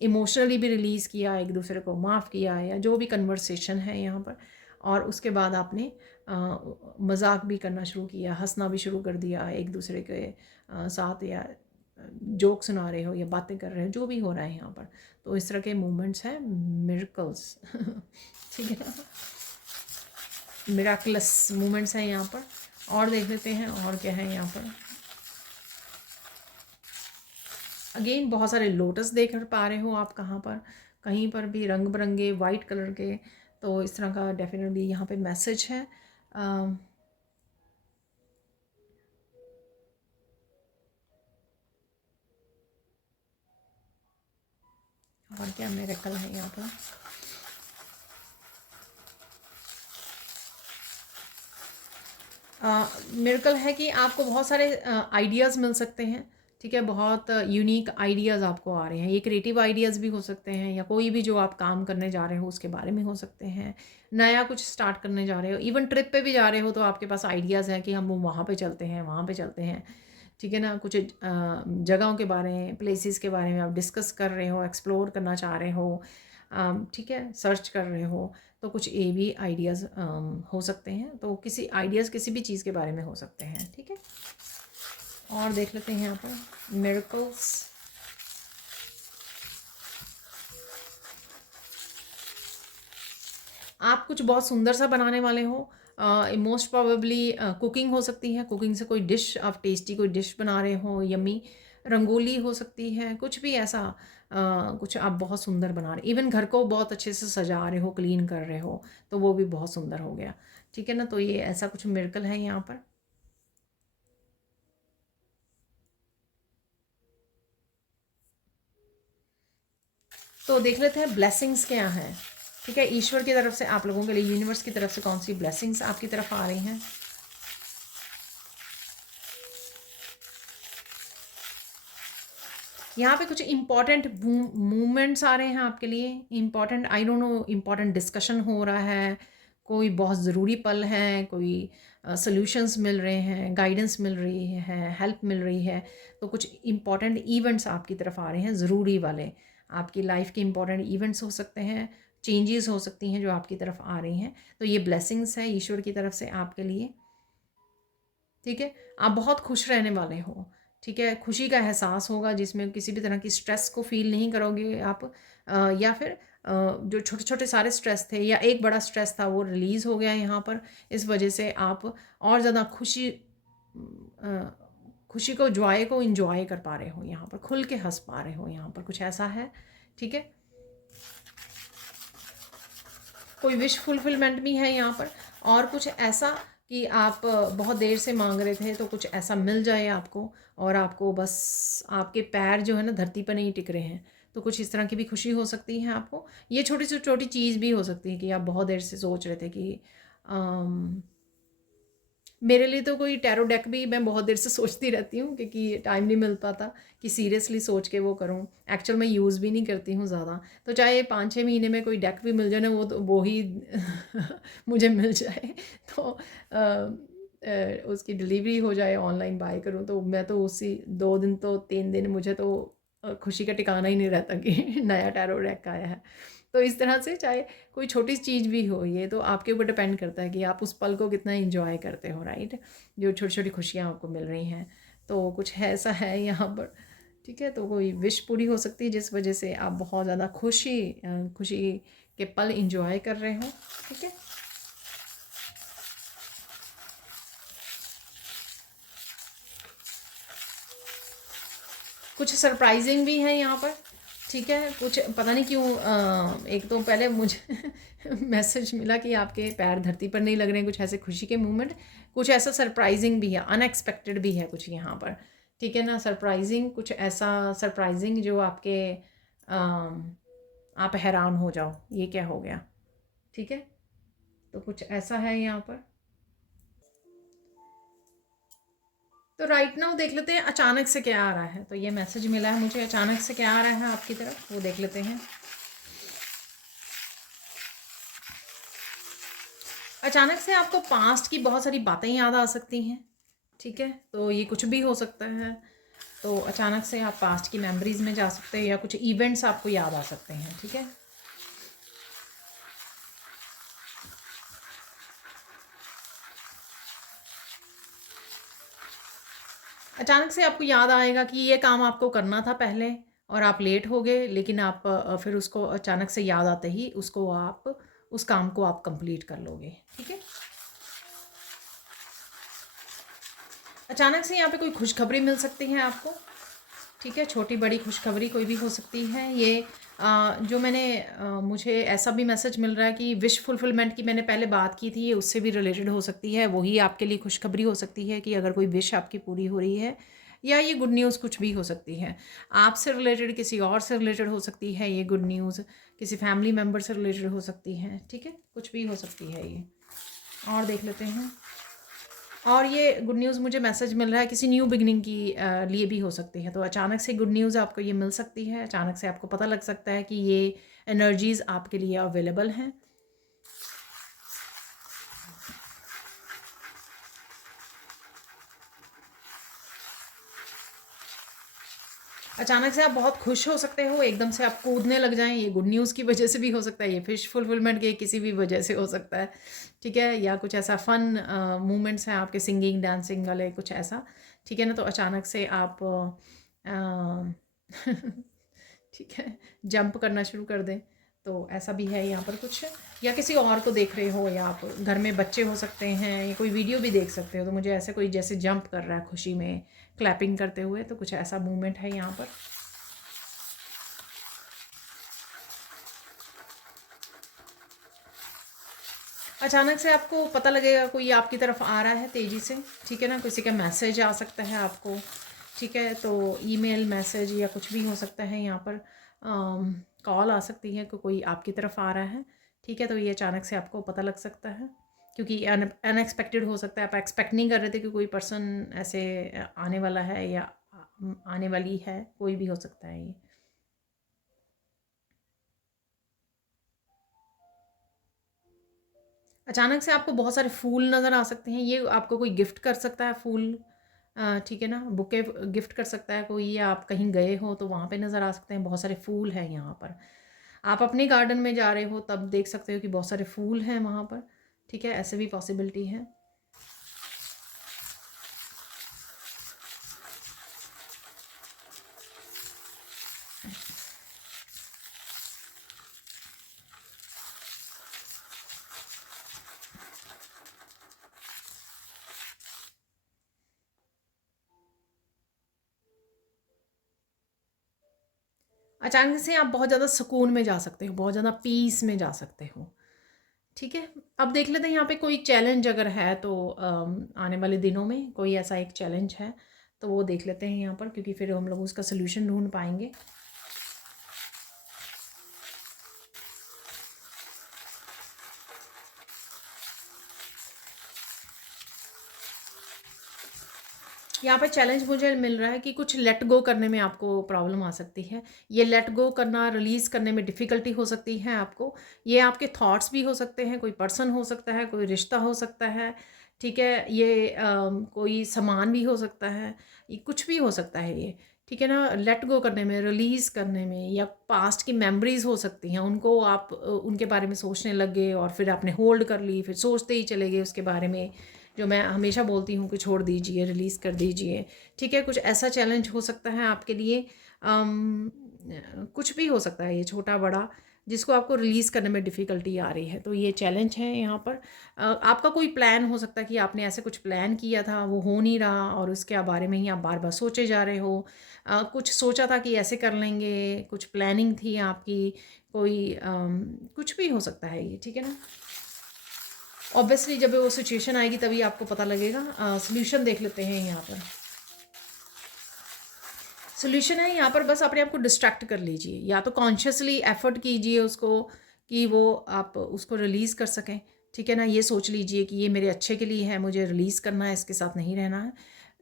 इमोशनली भी रिलीज़ किया, एक दूसरे को माफ़ किया, या जो भी कन्वर्सेशन है यहाँ पर। और उसके बाद आपने मजाक भी करना शुरू किया, हंसना भी शुरू कर दिया एक दूसरे के साथ, या जोक सुना रहे हो या बातें कर रहे हो, जो भी हो रहा है यहाँ पर। तो इस तरह के मूवमेंट्स हैं मिरेकल्स। ठीक है ना, मिराकुलस मूवमेंट्स हैं यहाँ पर। और देख लेते हैं और क्या है यहाँ पर। अगेन बहुत सारे लोटस देख पा रहे हो आप, कहाँ पर, कहीं पर भी रंग बिरंगे वाइट कलर के। तो इस तरह का डेफिनेटली यहाँ पे मैसेज है। और क्या मिरेकल है यहाँ पर। मिरेकल है कि आपको बहुत सारे आइडियाज़ मिल सकते हैं। ठीक है, बहुत यूनिक आइडियाज़ आपको आ रहे हैं। ये क्रिएटिव आइडियाज़ भी हो सकते हैं, या कोई भी जो आप काम करने जा रहे हो उसके बारे में हो सकते हैं। नया कुछ स्टार्ट करने जा रहे हो, इवन ट्रिप पे भी जा रहे हो, तो आपके पास आइडियाज़ हैं कि हम वहाँ पे चलते हैं, वहाँ पे चलते हैं। ठीक है ना, कुछ जगहों के बारे में, प्लेसेस के बारे में आप डिस्कस कर रहे हो, एक्सप्लोर करना चाह रहे हो। ठीक है, सर्च कर रहे हो, तो कुछ ये भी आइडियाज़ हो सकते हैं। तो किसी आइडियाज़ किसी भी चीज़ के बारे में हो सकते हैं। ठीक है, और देख लेते हैं यहाँ पर मिरेकल्स। आप कुछ बहुत सुंदर सा बनाने वाले हो। मोस्ट प्रोबेबली कुकिंग हो सकती है, कुकिंग से कोई डिश, आप टेस्टी कोई डिश बना रहे हो, यम्मी। रंगोली हो सकती है, कुछ भी ऐसा कुछ आप बहुत सुंदर बना रहे, इवन घर को बहुत अच्छे से सजा रहे हो, क्लीन कर रहे हो, तो वो भी बहुत सुंदर हो गया। ठीक है ना, तो ये ऐसा कुछ मिरेकल है यहाँ पर। तो देख लेते हैं ब्लेसिंग्स क्या हैं। ठीक है, ईश्वर की तरफ से आप लोगों के लिए, यूनिवर्स की तरफ से कौन सी ब्लेसिंग्स आपकी तरफ आ रही हैं। यहाँ पे कुछ इंपॉर्टेंट मूवमेंट्स आ रहे हैं आपके लिए, important, I don't know, important discussion हो रहा है, कोई बहुत ज़रूरी पल है, कोई सॉल्यूशंस मिल रहे हैं, गाइडेंस मिल रही है, हेल्प मिल रही है। तो कुछ इंपॉर्टेंट इवेंट्स आपकी तरफ आ रहे हैं, ज़रूरी वाले, आपकी लाइफ के इंपॉर्टेंट इवेंट्स हो सकते हैं, चेंजेस हो सकती हैं जो आपकी तरफ आ रही हैं। तो ये ब्लेसिंग्स है ईश्वर की तरफ से आपके लिए। ठीक है, आप बहुत खुश रहने वाले हो। ठीक है, खुशी का एहसास होगा जिसमें किसी भी तरह की स्ट्रेस को फील नहीं करोगे आप, या फिर जो छोटे छोटे सारे स्ट्रेस थे या एक बड़ा स्ट्रेस था वो रिलीज़ हो गया यहाँ पर। इस वजह से आप और ज़्यादा खुशी को, जॉय को इंजॉय कर पा रहे हो, यहाँ पर खुल के हंस पा रहे हो, यहाँ पर कुछ ऐसा है। ठीक है, कोई विश फुलफिलमेंट भी है यहाँ पर, और कुछ ऐसा कि आप बहुत देर से मांग रहे थे तो कुछ ऐसा मिल जाए आपको, और आपको बस आपके पैर जो है ना धरती पर नहीं टिक रहे हैं, तो कुछ इस तरह की भी खुशी हो सकती है आपको। ये छोटी से छोटी चीज़ भी हो सकती है कि आप बहुत देर से सोच रहे थे कि मेरे लिए तो कोई टैरो डेक भी मैं बहुत देर से सोचती रहती हूँ, क्योंकि टाइम नहीं मिल पाता कि सीरियसली सोच के वो करूँ। एक्चुअल में यूज़ भी नहीं करती हूँ ज़्यादा, तो चाहे 5-6 महीने में कोई डेक भी मिल जाए ना, वो तो वो ही मुझे मिल जाए, तो उसकी डिलीवरी हो जाए, ऑनलाइन बाय करूँ, तो मैं तो उसी 2 दिन तो 3 दिन मुझे तो खुशी का ठिकाना ही नहीं रहता कि नया टैरो डेक आया है। तो इस तरह से चाहे कोई छोटी चीज़ भी हो, ये तो आपके ऊपर डिपेंड करता है कि आप उस पल को कितना एंजॉय करते हो, राइट। जो छोटी छोटी खुशियाँ आपको मिल रही हैं, तो कुछ है ऐसा है यहाँ पर। ठीक है, तो कोई विश पूरी हो सकती है जिस वजह से आप बहुत ज़्यादा खुशी के पल एंजॉय कर रहे हो। ठीक है, कुछ सरप्राइजिंग भी है यहाँ पर। ठीक है, कुछ पता नहीं क्यों एक तो पहले मुझे मैसेज मिला कि आपके पैर धरती पर नहीं लग रहे हैं, कुछ ऐसे खुशी के मूवमेंट, कुछ ऐसा सरप्राइजिंग भी है, अनएक्सपेक्टेड भी है कुछ यहाँ पर। ठीक है ना, सरप्राइजिंग, कुछ ऐसा सरप्राइजिंग जो आपके आप हैरान हो जाओ ये क्या हो गया। ठीक है, तो कुछ ऐसा है यहाँ पर। तो राइट नाउ देख लेते हैं अचानक से क्या आ रहा है। तो ये मैसेज मिला है मुझे, अचानक से क्या आ रहा है आपकी तरफ, वो देख लेते हैं। अचानक से आपको पास्ट की बहुत सारी बातें याद आ सकती हैं। ठीक है, तो ये कुछ भी हो सकता है। तो अचानक से आप पास्ट की मेमोरीज में जा सकते हैं, या कुछ इवेंट्स आपको याद आ सकते हैं। ठीक है, अचानक से आपको याद आएगा कि ये काम आपको करना था पहले और आप लेट हो गए, लेकिन आप फिर उसको अचानक से याद आते ही उसको आप उस काम को आप कंप्लीट कर लोगे। ठीक है, अचानक से यहाँ पे कोई खुशखबरी मिल सकती है आपको। ठीक है, छोटी बड़ी खुशखबरी कोई भी हो सकती है। ये जो मैंने मुझे ऐसा भी मैसेज मिल रहा है कि विश फुलफिलमेंट की मैंने पहले बात की थी, ये उससे भी रिलेटेड हो सकती है, वही आपके लिए खुशखबरी हो सकती है कि अगर कोई विश आपकी पूरी हो रही है, या ये गुड न्यूज़ कुछ भी हो सकती है। आपसे रिलेटेड किसी और से रिलेटेड हो सकती है ये गुड न्यूज़, किसी फैमिली मेम्बर से रिलेटेड हो सकती है। ठीक है, कुछ भी हो सकती है ये। और देख लेते हैं, और ये गुड न्यूज़ मुझे मैसेज मिल रहा है किसी न्यू बिगनिंग की लिए भी हो सकती है। तो अचानक से गुड न्यूज़ आपको ये मिल सकती है, अचानक से आपको पता लग सकता है कि ये एनर्जीज़ आपके लिए अवेलेबल हैं। अचानक से आप बहुत खुश हो सकते हो, एकदम से आप कूदने लग जाएं, ये गुड न्यूज़ की वजह से भी हो सकता है, ये फिश फुलफिलमेंट के किसी भी वजह से हो सकता है। ठीक है, या कुछ ऐसा फन मोमेंट्स हैं आपके, सिंगिंग डांसिंग वाले, कुछ ऐसा। ठीक है ना, तो अचानक से आप ठीक है, जंप करना शुरू कर दें, तो ऐसा भी है यहाँ पर कुछ। या किसी और को देख रहे हो, या आप घर में बच्चे हो सकते हैं, या कोई वीडियो भी देख सकते हो, तो मुझे ऐसे कोई जैसे जंप कर रहा है खुशी में, क्लैपिंग करते हुए, तो कुछ ऐसा मूवमेंट है यहाँ पर। अचानक से आपको पता लगेगा कोई आपकी तरफ आ रहा है तेज़ी से, ठीक है ना? किसी का मैसेज आ सकता है आपको, ठीक है? तो ईमेल, मैसेज या कुछ भी हो सकता है यहाँ पर। कॉल आ सकती है कि कोई आपकी तरफ आ रहा है, ठीक है? तो ये अचानक से आपको पता लग सकता है, क्योंकि अनएक्सपेक्टेड हो सकता है। आप एक्सपेक्ट नहीं कर रहे थे कि कोई पर्सन ऐसे आने वाला है या आने वाली है, कोई भी हो सकता है ये। अचानक से आपको बहुत सारे फूल नज़र आ सकते हैं, ये आपको कोई गिफ्ट कर सकता है फूल, ठीक है ना? बुके गिफ्ट कर सकता है कोई, या आप कहीं गए हो तो वहाँ पे नज़र आ सकते हैं, बहुत सारे फूल हैं यहाँ पर। आप अपने गार्डन में जा रहे हो तब देख सकते हो कि बहुत सारे फूल हैं वहाँ पर, ठीक है? ऐसे भी पॉसिबिलिटी है। अचानक से आप बहुत ज़्यादा सुकून में जा सकते हो, बहुत ज़्यादा पीस में जा सकते हो, ठीक है? अब देख लेते हैं यहाँ पे कोई चैलेंज अगर है तो आने वाले दिनों में कोई ऐसा एक चैलेंज है, तो वो देख लेते हैं यहाँ पर, क्योंकि फिर हम लोग उसका सॉल्यूशन ढूँढ पाएँगे। यहाँ पे चैलेंज मुझे मिल रहा है कि कुछ लेट गो करने में आपको प्रॉब्लम आ सकती है। ये लेट गो करना, रिलीज़ करने में डिफ़िकल्टी हो सकती है आपको। ये आपके थॉट्स भी हो सकते हैं, कोई पर्सन हो सकता है, कोई रिश्ता हो सकता है, ठीक है? ये कोई सामान भी हो सकता है, ये कुछ भी हो सकता है ये, ठीक है ना? लेट गो करने में, रिलीज़ करने में, या पास्ट की मेमोरीज़ हो सकती हैं, उनको आप उनके बारे में सोचने लग गए और फिर आपने होल्ड कर ली, फिर सोचते ही चले गए उसके बारे में। जो मैं हमेशा बोलती हूँ कि छोड़ दीजिए, रिलीज़ कर दीजिए, ठीक है? कुछ ऐसा चैलेंज हो सकता है आपके लिए, कुछ भी हो सकता है ये छोटा-बड़ा, जिसको आपको रिलीज़ करने में डिफ़िकल्टी आ रही है, तो ये चैलेंज है यहाँ पर। आपका कोई प्लान हो सकता है कि आपने ऐसे कुछ प्लान किया था, वो हो नहीं रहा और उसके बारे में ही आप बार-बार सोचे जा रहे हो। कुछ सोचा था कि ऐसे कर लेंगे, कुछ प्लानिंग थी आपकी, कोई कुछ भी हो सकता है ये, ठीक है ना? ऑब्वियसली जब वो सिचुएशन आएगी तभी आपको पता लगेगा। सॉल्यूशन देख लेते हैं यहाँ पर। सॉल्यूशन है यहाँ पर, बस अपने आप को डिस्ट्रैक्ट कर लीजिए, या तो कॉन्शियसली एफर्ट कीजिए उसको कि वो आप उसको रिलीज़ कर सकें, ठीक है ना? ये सोच लीजिए कि ये मेरे अच्छे के लिए है, मुझे रिलीज़ करना है, इसके साथ नहीं रहना है।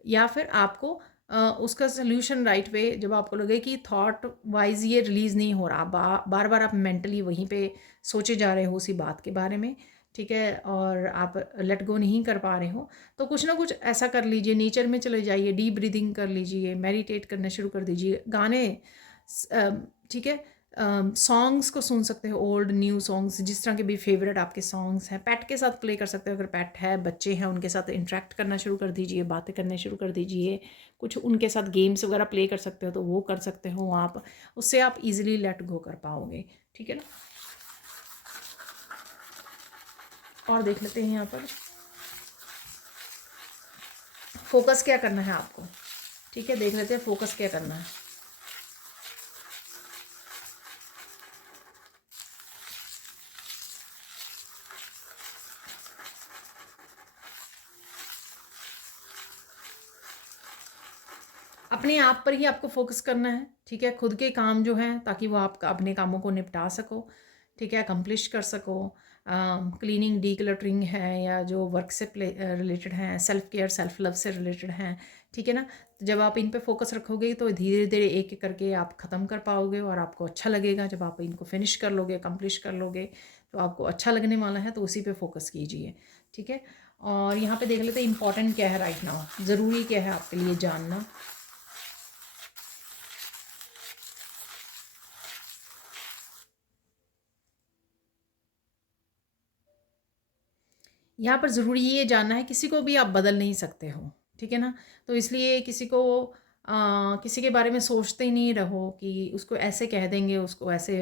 या फिर आपको उसका सॉल्यूशन राइट वे, जब आपको लगे कि थॉट वाइज ये रिलीज़ नहीं हो रहा, बार बार आप मेंटली वहीं पे सोचे जा रहे हो उसी बात के बारे में, ठीक है? और आप लेट गो नहीं कर पा रहे हो, तो कुछ ना कुछ ऐसा कर लीजिए, नेचर में चले जाइए, डीप ब्रीदिंग कर लीजिए, मेडिटेट करना शुरू कर दीजिए, गाने, ठीक है? सॉन्ग्स को सुन सकते हो, ओल्ड न्यू सॉन्ग्स, जिस तरह के भी फेवरेट आपके सॉन्ग्स हैं, पेट के साथ प्ले कर सकते हो, अगर पेट है, बच्चे हैं, उनके साथ इंटरेक्ट करना शुरू कर दीजिए, बातें करने शुरू कर दीजिए, कुछ उनके साथ गेम्स वगैरह प्ले कर सकते हो तो वो कर सकते हो आप, उससे आप इजीली लेट गो कर पाओगे, ठीक है ना? और देख लेते हैं यहाँ पर फोकस क्या करना है आपको, ठीक है? देख लेते हैं फोकस क्या करना है। अपने आप पर ही आपको फोकस करना है, ठीक है? खुद के काम जो हैं, ताकि वो आप अपने कामों को निपटा सको, ठीक है? अकम्प्लिश कर सको। क्लीनिंग, डीक्लटरिंग है, या जो वर्क से रिलेटेड हैं, सेल्फ केयर, सेल्फ लव से रिलेटेड हैं, ठीक है ना? तो जब आप इन पे फोकस रखोगे तो धीरे धीरे एक एक करके आप ख़त्म कर पाओगे और आपको अच्छा लगेगा। जब आप इनको फिनिश कर लोगे, अकम्प्लिश कर लोगे, तो आपको अच्छा लगने वाला है, तो उसी पे फोकस कीजिए, ठीक है? और यहाँ पे देख लेते हैं इंपॉर्टेंट क्या है राइट नाउ, ज़रूरी क्या है आपके लिए जानना। यहाँ पर ज़रूरी ये जानना है, किसी को भी आप बदल नहीं सकते हो, ठीक है ना? तो इसलिए किसी को किसी के बारे में सोचते ही नहीं रहो कि उसको ऐसे कह देंगे, उसको ऐसे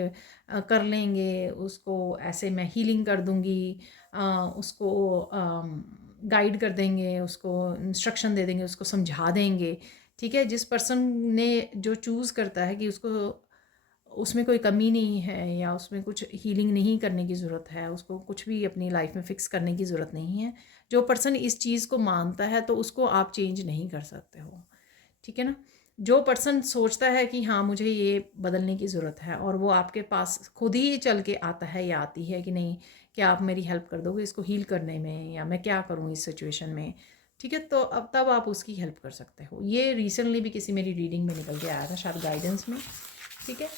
कर लेंगे, उसको ऐसे मैं हीलिंग कर दूँगी, उसको गाइड कर देंगे, उसको इंस्ट्रक्शन दे देंगे, उसको समझा देंगे, ठीक है? जिस पर्सन ने जो चूज़ करता है कि उसको उसमें कोई कमी नहीं है या उसमें कुछ हीलिंग नहीं करने की ज़रूरत है, उसको कुछ भी अपनी लाइफ में फ़िक्स करने की ज़रूरत नहीं है। जो पर्सन इस चीज़ को मानता है तो उसको आप चेंज नहीं कर सकते हो, ठीक है ना। जो पर्सन सोचता है कि हाँ मुझे ये बदलने की ज़रूरत है और वो आपके पास खुद ही चल के आता है या आती है कि नहीं, क्या आप मेरी हेल्प कर दोगे इसको हील करने में, या मैं क्या करूँ इस सिचुएशन में, ठीक है, तो अब तब आप उसकी हेल्प कर सकते हो। ये रिसेंटली भी किसी मेरी रीडिंग में निकल के आया था, शायद गाइडेंस में, ठीक है।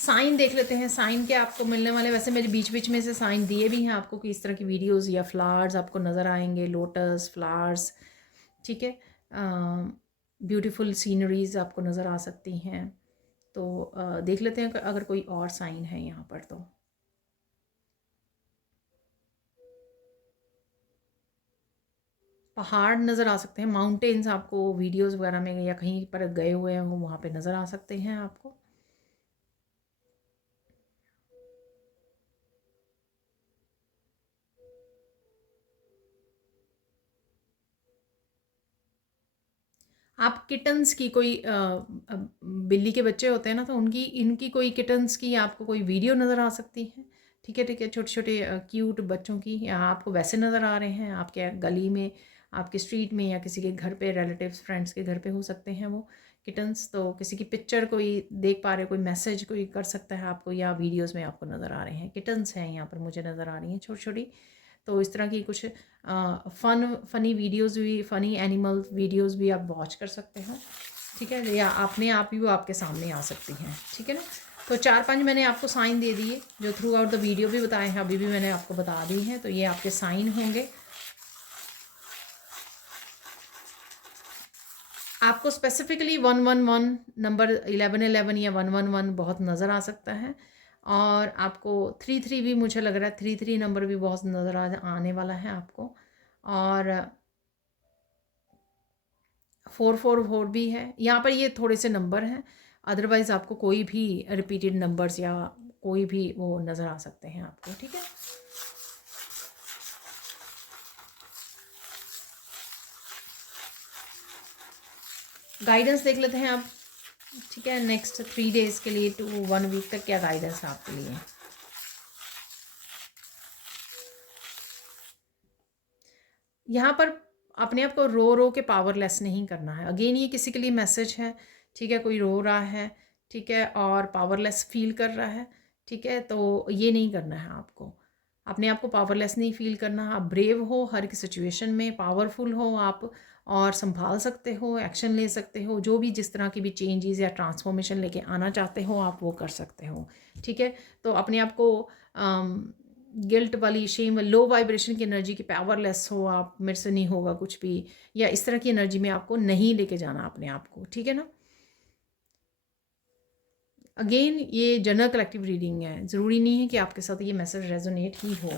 साइन देख लेते हैं, साइन के आपको मिलने वाले, वैसे मेरे बीच बीच में से साइन दिए भी हैं आपको कि इस तरह की वीडियोस या फ्लावर्स आपको नज़र आएंगे, लोटस फ्लावर्स, ठीक है। ब्यूटीफुल सीनरीज आपको नज़र आ सकती हैं। तो देख लेते हैं अगर कोई और साइन है यहाँ पर। तो पहाड़ नज़र आ सकते हैं, माउंटेन्स आपको वीडियोस वगैरह में या कहीं पर गए हुए हैं वो वहाँ पे नज़र आ सकते हैं आपको। आप किटन्स की कोई बिल्ली के बच्चे होते हैं ना, तो उनकी इनकी कोई किटन्स की आपको कोई वीडियो नज़र आ सकती है, ठीक है, ठीक है। छोटे छोटे क्यूट बच्चों की, या आपको वैसे नज़र आ रहे हैं आपके गली में, आपके स्ट्रीट में, या किसी के घर पे, रिलेटिव्स फ्रेंड्स के घर पे हो सकते हैं वो किटन्स। तो किसी की पिक्चर कोई देख पा रहे हो, कोई मैसेज कोई कर सकता है आपको, या वीडियोज़ में आपको नज़र आ रहे हैं किटन्स हैं यहाँ पर मुझे नज़र आ रही हैं छोटी छोटी। तो इस तरह की कुछ फ़नी वीडियोस भी, फ़नी एनिमल वीडियोस भी आप वॉच कर सकते हो, ठीक है, या अपने आप ही वो आपके सामने आ सकती हैं, ठीक है ना। तो 4-5 मैंने आपको साइन दे दिए, जो थ्रू आउट द वीडियो भी बताए हैं, अभी भी मैंने आपको बता दी हैं। तो ये आपके साइन होंगे। आपको स्पेसिफिकली 111 नंबर, 1111 या 111 बहुत नज़र आ सकता है। और आपको 33 भी मुझे लग रहा है, 33 नंबर भी बहुत नज़र आने वाला है आपको। और 444 भी है यहाँ पर। ये थोड़े से नंबर हैं, अदरवाइज़ आपको कोई भी रिपीटेड नंबर्स या कोई भी वो नज़र आ सकते हैं आपको, ठीक है। गाइडेंस देख लेते हैं आप, ठीक है, नेक्स्ट 3 डेज़ के लिए टू 1 वीक तक क्या गाइडेंस है आपके लिए। यहाँ पर अपने आप को रो रो के पावरलेस नहीं करना है। अगेन ये किसी के लिए मैसेज है, ठीक है, कोई रो रहा है, ठीक है, और पावरलेस फील कर रहा है, ठीक है, तो ये नहीं करना है आपको। अपने आप को पावरलेस नहीं फील करना। आप ब्रेव हो हर एक सिचुएशन में, पावरफुल हो आप, और संभाल सकते हो, एक्शन ले सकते हो, जो भी जिस तरह की भी चेंजेस या ट्रांसफॉर्मेशन लेके आना चाहते हो आप वो कर सकते हो, ठीक है। तो अपने आप को गिल्ट वाली, शेम, लो वाइब्रेशन की एनर्जी की, पावरलेस हो आप, मेरे से नहीं होगा कुछ भी, या इस तरह की एनर्जी में आपको नहीं लेके जाना अपने आप को, ठीक है ना। अगेन ये जनरल कलेक्टिव रीडिंग है, ज़रूरी नहीं है कि आपके साथ ये मैसेज रेजोनेट ही हो,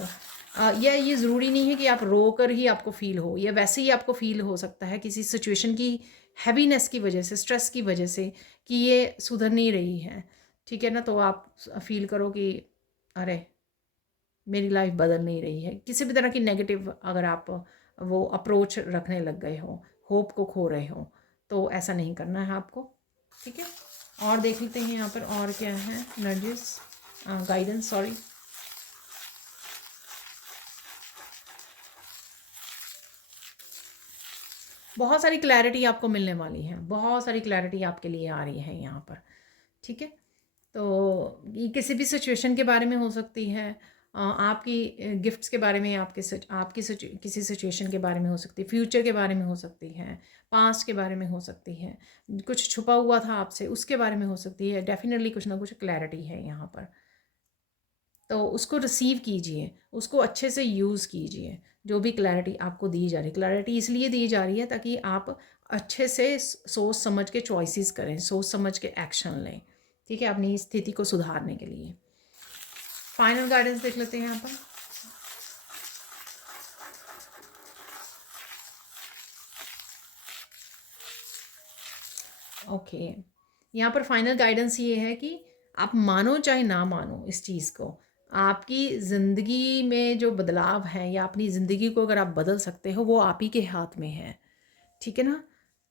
या ये ज़रूरी नहीं है कि आप रो कर ही आपको फील हो, या वैसे ही आपको फील हो सकता है किसी सिचुएशन की हैवीनेस की वजह से, स्ट्रेस की वजह से, कि ये सुधर नहीं रही है, ठीक है ना। तो आप फील करो कि अरे मेरी लाइफ बदल नहीं रही है, किसी भी तरह की नेगेटिव अगर आप वो अप्रोच रखने लग गए हो, होप को खो रहे हो, तो ऐसा नहीं करना है आपको, ठीक है। और देख लेते हैं यहाँ पर और क्या है नर्जिस गाइडेंस, सॉरी। बहुत सारी क्लैरिटी आपको मिलने वाली है, बहुत सारी क्लैरिटी आपके लिए आ रही है यहाँ पर, ठीक है। तो ये किसी भी सिचुएशन के बारे में हो सकती है, आपकी गिफ्ट्स के बारे में, किसी सिचुएशन के बारे में हो सकती है, फ्यूचर के बारे में हो सकती है, पास्ट के बारे में हो सकती है, कुछ छुपा हुआ था आपसे उसके बारे में हो सकती है। डेफिनेटली कुछ ना कुछ क्लैरिटी है यहाँ पर। तो उसको रिसीव कीजिए, उसको अच्छे से यूज़ कीजिए। जो भी क्लैरिटी आपको दी जा रही है, क्लैरिटी इसलिए दी जा रही है ताकि आप अच्छे से सोच समझ के चॉइसेस करें, सोच समझ के एक्शन लें, ठीक है, अपनी स्थिति को सुधारने के लिए। फाइनल गाइडेंस देख लेते हैं यहाँ पर। ओके, यहाँ पर फाइनल गाइडेंस ये है कि आप मानो चाहे ना मानो इस चीज़ को, आपकी ज़िंदगी में जो बदलाव है या अपनी ज़िंदगी को अगर आप बदल सकते हो वो आप ही के हाथ में है, ठीक है ना।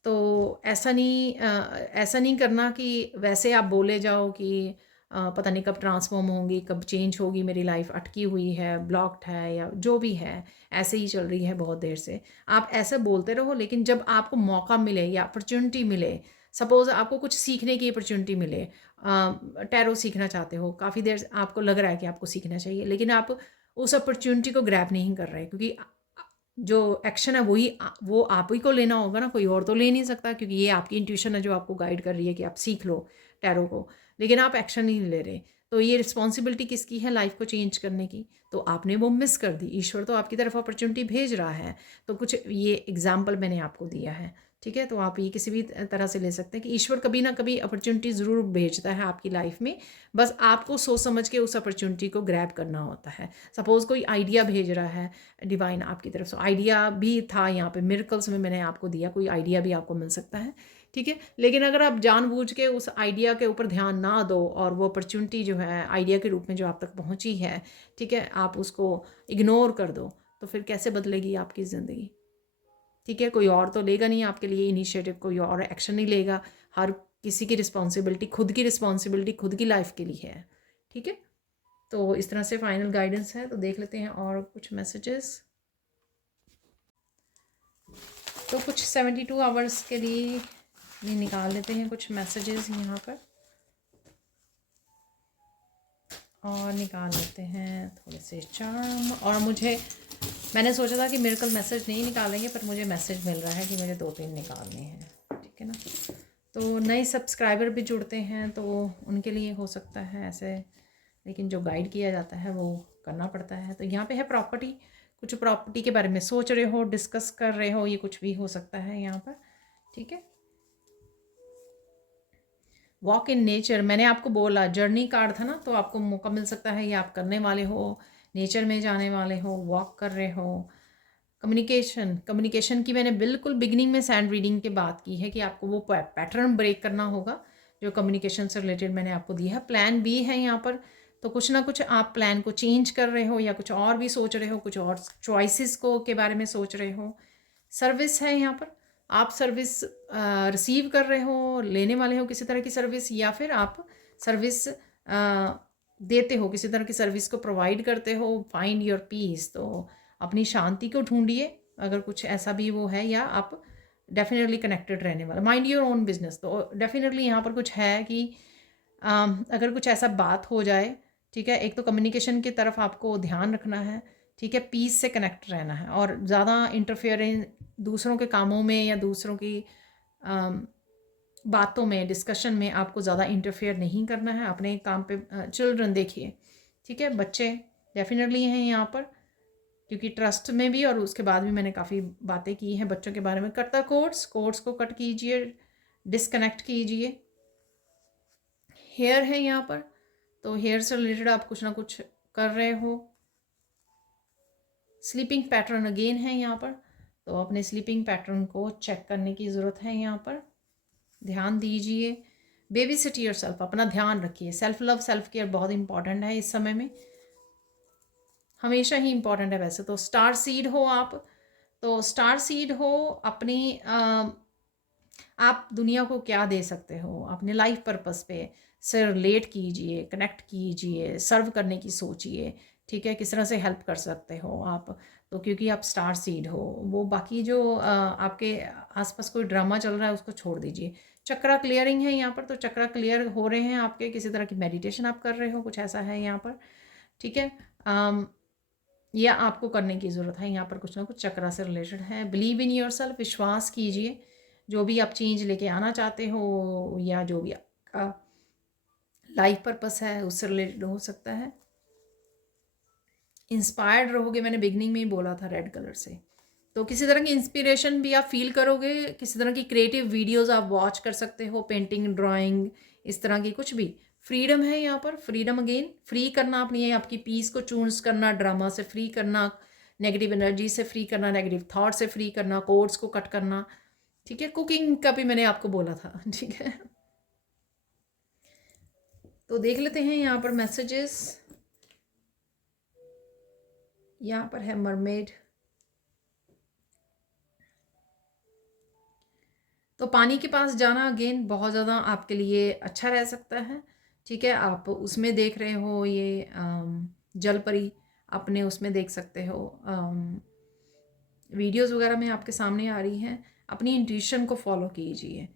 ऐसा नहीं करना कि वैसे आप बोले जाओ कि पता नहीं कब ट्रांसफॉर्म होंगी, कब चेंज होगी, मेरी लाइफ अटकी हुई है, ब्लॉक्ड है या जो भी है, ऐसे ही चल रही है बहुत देर से। आप ऐसे बोलते रहो, लेकिन जब आपको मौका मिले या अपॉर्चुनिटी मिले, सपोज़ आपको कुछ सीखने की अपॉर्चुनिटी मिले, टैरो सीखना चाहते हो, काफ़ी देर से आपको लग रहा है कि आपको सीखना चाहिए, लेकिन आप उस अपॉर्चुनिटी को ग्रैब नहीं कर रहे, क्योंकि जो एक्शन है वो आप ही को लेना होगा ना, कोई और तो ले नहीं सकता, क्योंकि ये आपकी इंट्यूशन है जो आपको गाइड कर रही है कि आप सीख लो टैरो को, लेकिन आप एक्शन नहीं ले रहे। तो ये रिस्पॉन्सिबिलिटी किसकी है लाइफ को चेंज करने की? तो आपने वो मिस कर दी। ईश्वर तो आपकी तरफ अपॉर्चुनिटी भेज रहा है। तो कुछ ये एग्जाम्पल मैंने आपको दिया है, ठीक है? तो आप ये किसी भी तरह से ले सकते हैं कि ईश्वर कभी ना कभी अपॉर्चुनिटी ज़रूर भेजता है आपकी लाइफ में, बस आपको सोच समझ के उस अपॉर्चुनिटी को ग्रैब करना होता है। सपोज़ कोई आइडिया भेज रहा है डिवाइन आपकी तरफ से, आइडिया भी था यहाँ पे मिरेकल्स में मैंने आपको दिया, कोई आइडिया भी आपको मिल सकता है, ठीक है? लेकिन अगर आप जानबूझ के उस आइडिया के ऊपर ध्यान ना दो और वो अपॉर्चुनिटी जो है आइडिया के रूप में जो आप तक पहुँची है, ठीक है, आप उसको इग्नोर कर दो, तो फिर कैसे बदलेगी आपकी ज़िंदगी? ठीक है, कोई और तो लेगा नहीं आपके लिए इनिशिएटिव, कोई और एक्शन नहीं लेगा। हर किसी की रिस्पॉन्सिबिलिटी, खुद की रिस्पॉन्सिबिलिटी खुद की लाइफ के लिए है, ठीक है? तो इस तरह से फाइनल गाइडेंस है। तो देख लेते हैं और कुछ मैसेजेस। तो कुछ 72 आवर्स के लिए भी निकाल लेते हैं कुछ मैसेजेस यहाँ पर, और निकाल लेते हैं थोड़े से चार्म। और मैंने सोचा था कि मिरेकल मैसेज नहीं निकालेंगे, पर मुझे मैसेज मिल रहा है कि मुझे 2-3 निकालने हैं, ठीक है ना? तो नए सब्सक्राइबर भी जुड़ते हैं तो उनके लिए हो सकता है ऐसे, लेकिन जो गाइड किया जाता है वो करना पड़ता है। तो यहाँ पे है प्रॉपर्टी, कुछ प्रॉपर्टी के बारे में सोच रहे हो, डिस्कस कर रहे हो, ये कुछ भी हो सकता है यहाँ पर, ठीक है? वॉक इन नेचर, मैंने आपको बोला जर्नी कार्ड था ना, तो आपको मौका मिल सकता है, ये आप करने वाले हो, नेचर में जाने वाले हो, वॉक कर रहे हो। कम्युनिकेशन की मैंने बिल्कुल बिगिनिंग में सैंड रीडिंग के बात की है कि आपको वो पैटर्न ब्रेक करना होगा जो कम्युनिकेशन से रिलेटेड मैंने आपको दिया है। प्लान बी है यहाँ पर, तो कुछ ना कुछ आप प्लान को चेंज कर रहे हो या कुछ और भी सोच रहे हो, कुछ और चॉइसेस को के बारे में सोच रहे हो। सर्विस है यहाँ पर, आप सर्विस रिसीव कर रहे हो, लेने वाले हो किसी तरह की सर्विस, या फिर आप सर्विस देते हो, किसी तरह की सर्विस को प्रोवाइड करते हो। फाइंड योर पीस, तो अपनी शांति को ढूंढिए, अगर कुछ ऐसा भी वो है, या आप डेफिनेटली कनेक्टेड रहने वाला। माइंड योर ओन बिजनेस, तो डेफिनेटली यहाँ पर कुछ है कि अगर कुछ ऐसा बात हो जाए, ठीक है, एक तो कम्युनिकेशन की तरफ आपको ध्यान रखना है, ठीक है, पीस से कनेक्ट रहना है, और ज़्यादा इंटरफेयर दूसरों के कामों में या दूसरों की बातों में, डिस्कशन में आपको ज़्यादा इंटरफेयर नहीं करना है, अपने काम पे। चिल्ड्रन देखिए, ठीक है, बच्चे डेफिनेटली हैं यहाँ पर, क्योंकि ट्रस्ट में भी और उसके बाद भी मैंने काफ़ी बातें की हैं बच्चों के बारे में। कटता कोर्स को कट कीजिए, डिस्कनेक्ट कीजिए। हेयर है यहाँ पर, तो हेयर से रिलेटेड आप कुछ ना कुछ कर रहे हो। स्लीपिंग पैटर्न अगेन है यहाँ पर, तो अपने स्लीपिंग पैटर्न को चेक करने की ज़रूरत है यहाँ पर, ध्यान दीजिए। बेबी सिट योरसेल्फ, अपना ध्यान रखिए। सेल्फ लव, सेल्फ केयर बहुत इंपॉर्टेंट है इस समय में, हमेशा ही इंपॉर्टेंट है वैसे तो। स्टार सीड हो आप, तो स्टार सीड हो अपनी आप दुनिया को क्या दे सकते हो, अपने लाइफ पर्पस पे से रिलेट कीजिए, कनेक्ट कीजिए, सर्व करने की सोचिए, ठीक है, किस तरह से हेल्प कर सकते हो आप। तो क्योंकि आप स्टार सीड हो, वो बाकी जो आपके आसपास कोई ड्रामा चल रहा है उसको छोड़ दीजिए। चक्रा क्लियरिंग है यहाँ पर, तो चक्रा क्लियर हो रहे हैं आपके, किसी तरह की मेडिटेशन आप कर रहे हो, कुछ ऐसा है यहाँ पर, ठीक है। या आपको करने की ज़रूरत है यहाँ पर, कुछ ना कुछ चक्रा से रिलेटेड है। बिलीव इन योर सेल्फ, विश्वास कीजिए, जो भी आप चेंज लेके आना चाहते हो या जो भी आपका लाइफ पर्पस है उससे रिलेटेड हो सकता है। इंस्पायर्ड रहोगे, मैंने बिगनिंग में ही बोला था रेड कलर से, तो किसी तरह की इंस्पिरेशन भी आप फील करोगे, किसी तरह की क्रिएटिव वीडियोस आप वॉच कर सकते हो, पेंटिंग, ड्राइंग, इस तरह की कुछ भी। फ्रीडम है यहाँ पर, फ्रीडम अगेन, फ्री करना अपनी आपकी पीस को चूज करना, ड्रामा से फ्री करना, नेगेटिव एनर्जी से फ्री करना, नेगेटिव थॉट से फ्री करना, कोड्स को कट करना, ठीक है। कुकिंग का भी मैंने आपको बोला था, ठीक है। तो देख लेते हैं यहाँ पर मैसेजेस। यहाँ पर है मरमेड, तो पानी के पास जाना अगेन बहुत ज़्यादा आपके लिए अच्छा रह सकता है, ठीक है। आप उसमें देख रहे हो ये जल परी, अपने उसमें देख सकते हो, वीडियोस वगैरह में आपके सामने आ रही हैं। अपनी इंट्यूशन को फॉलो कीजिए,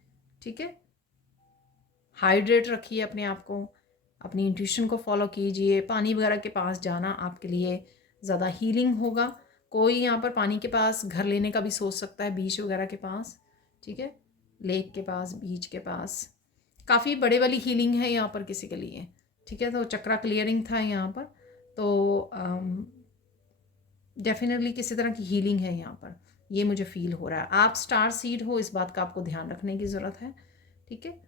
ठीक है। हाइड्रेट रखिए अपने आप को, अपनी इंट्यूशन को फॉलो कीजिए। पानी वगैरह के पास जाना आपके लिए ज़्यादा हीलिंग होगा। कोई यहाँ पर पानी के पास घर लेने का भी सोच सकता है, बीच वगैरह के पास, ठीक है, लेक के पास, बीच के पास। काफ़ी बड़े वाली हीलिंग है यहाँ पर किसी के लिए, ठीक है। तो चक्रा क्लियरिंग था यहाँ पर, तो डेफिनेटली किसी तरह की हीलिंग है यहाँ पर, ये मुझे फील हो रहा है। आप स्टार सीड हो, इस बात का आपको ध्यान रखने की ज़रूरत है, ठीक है।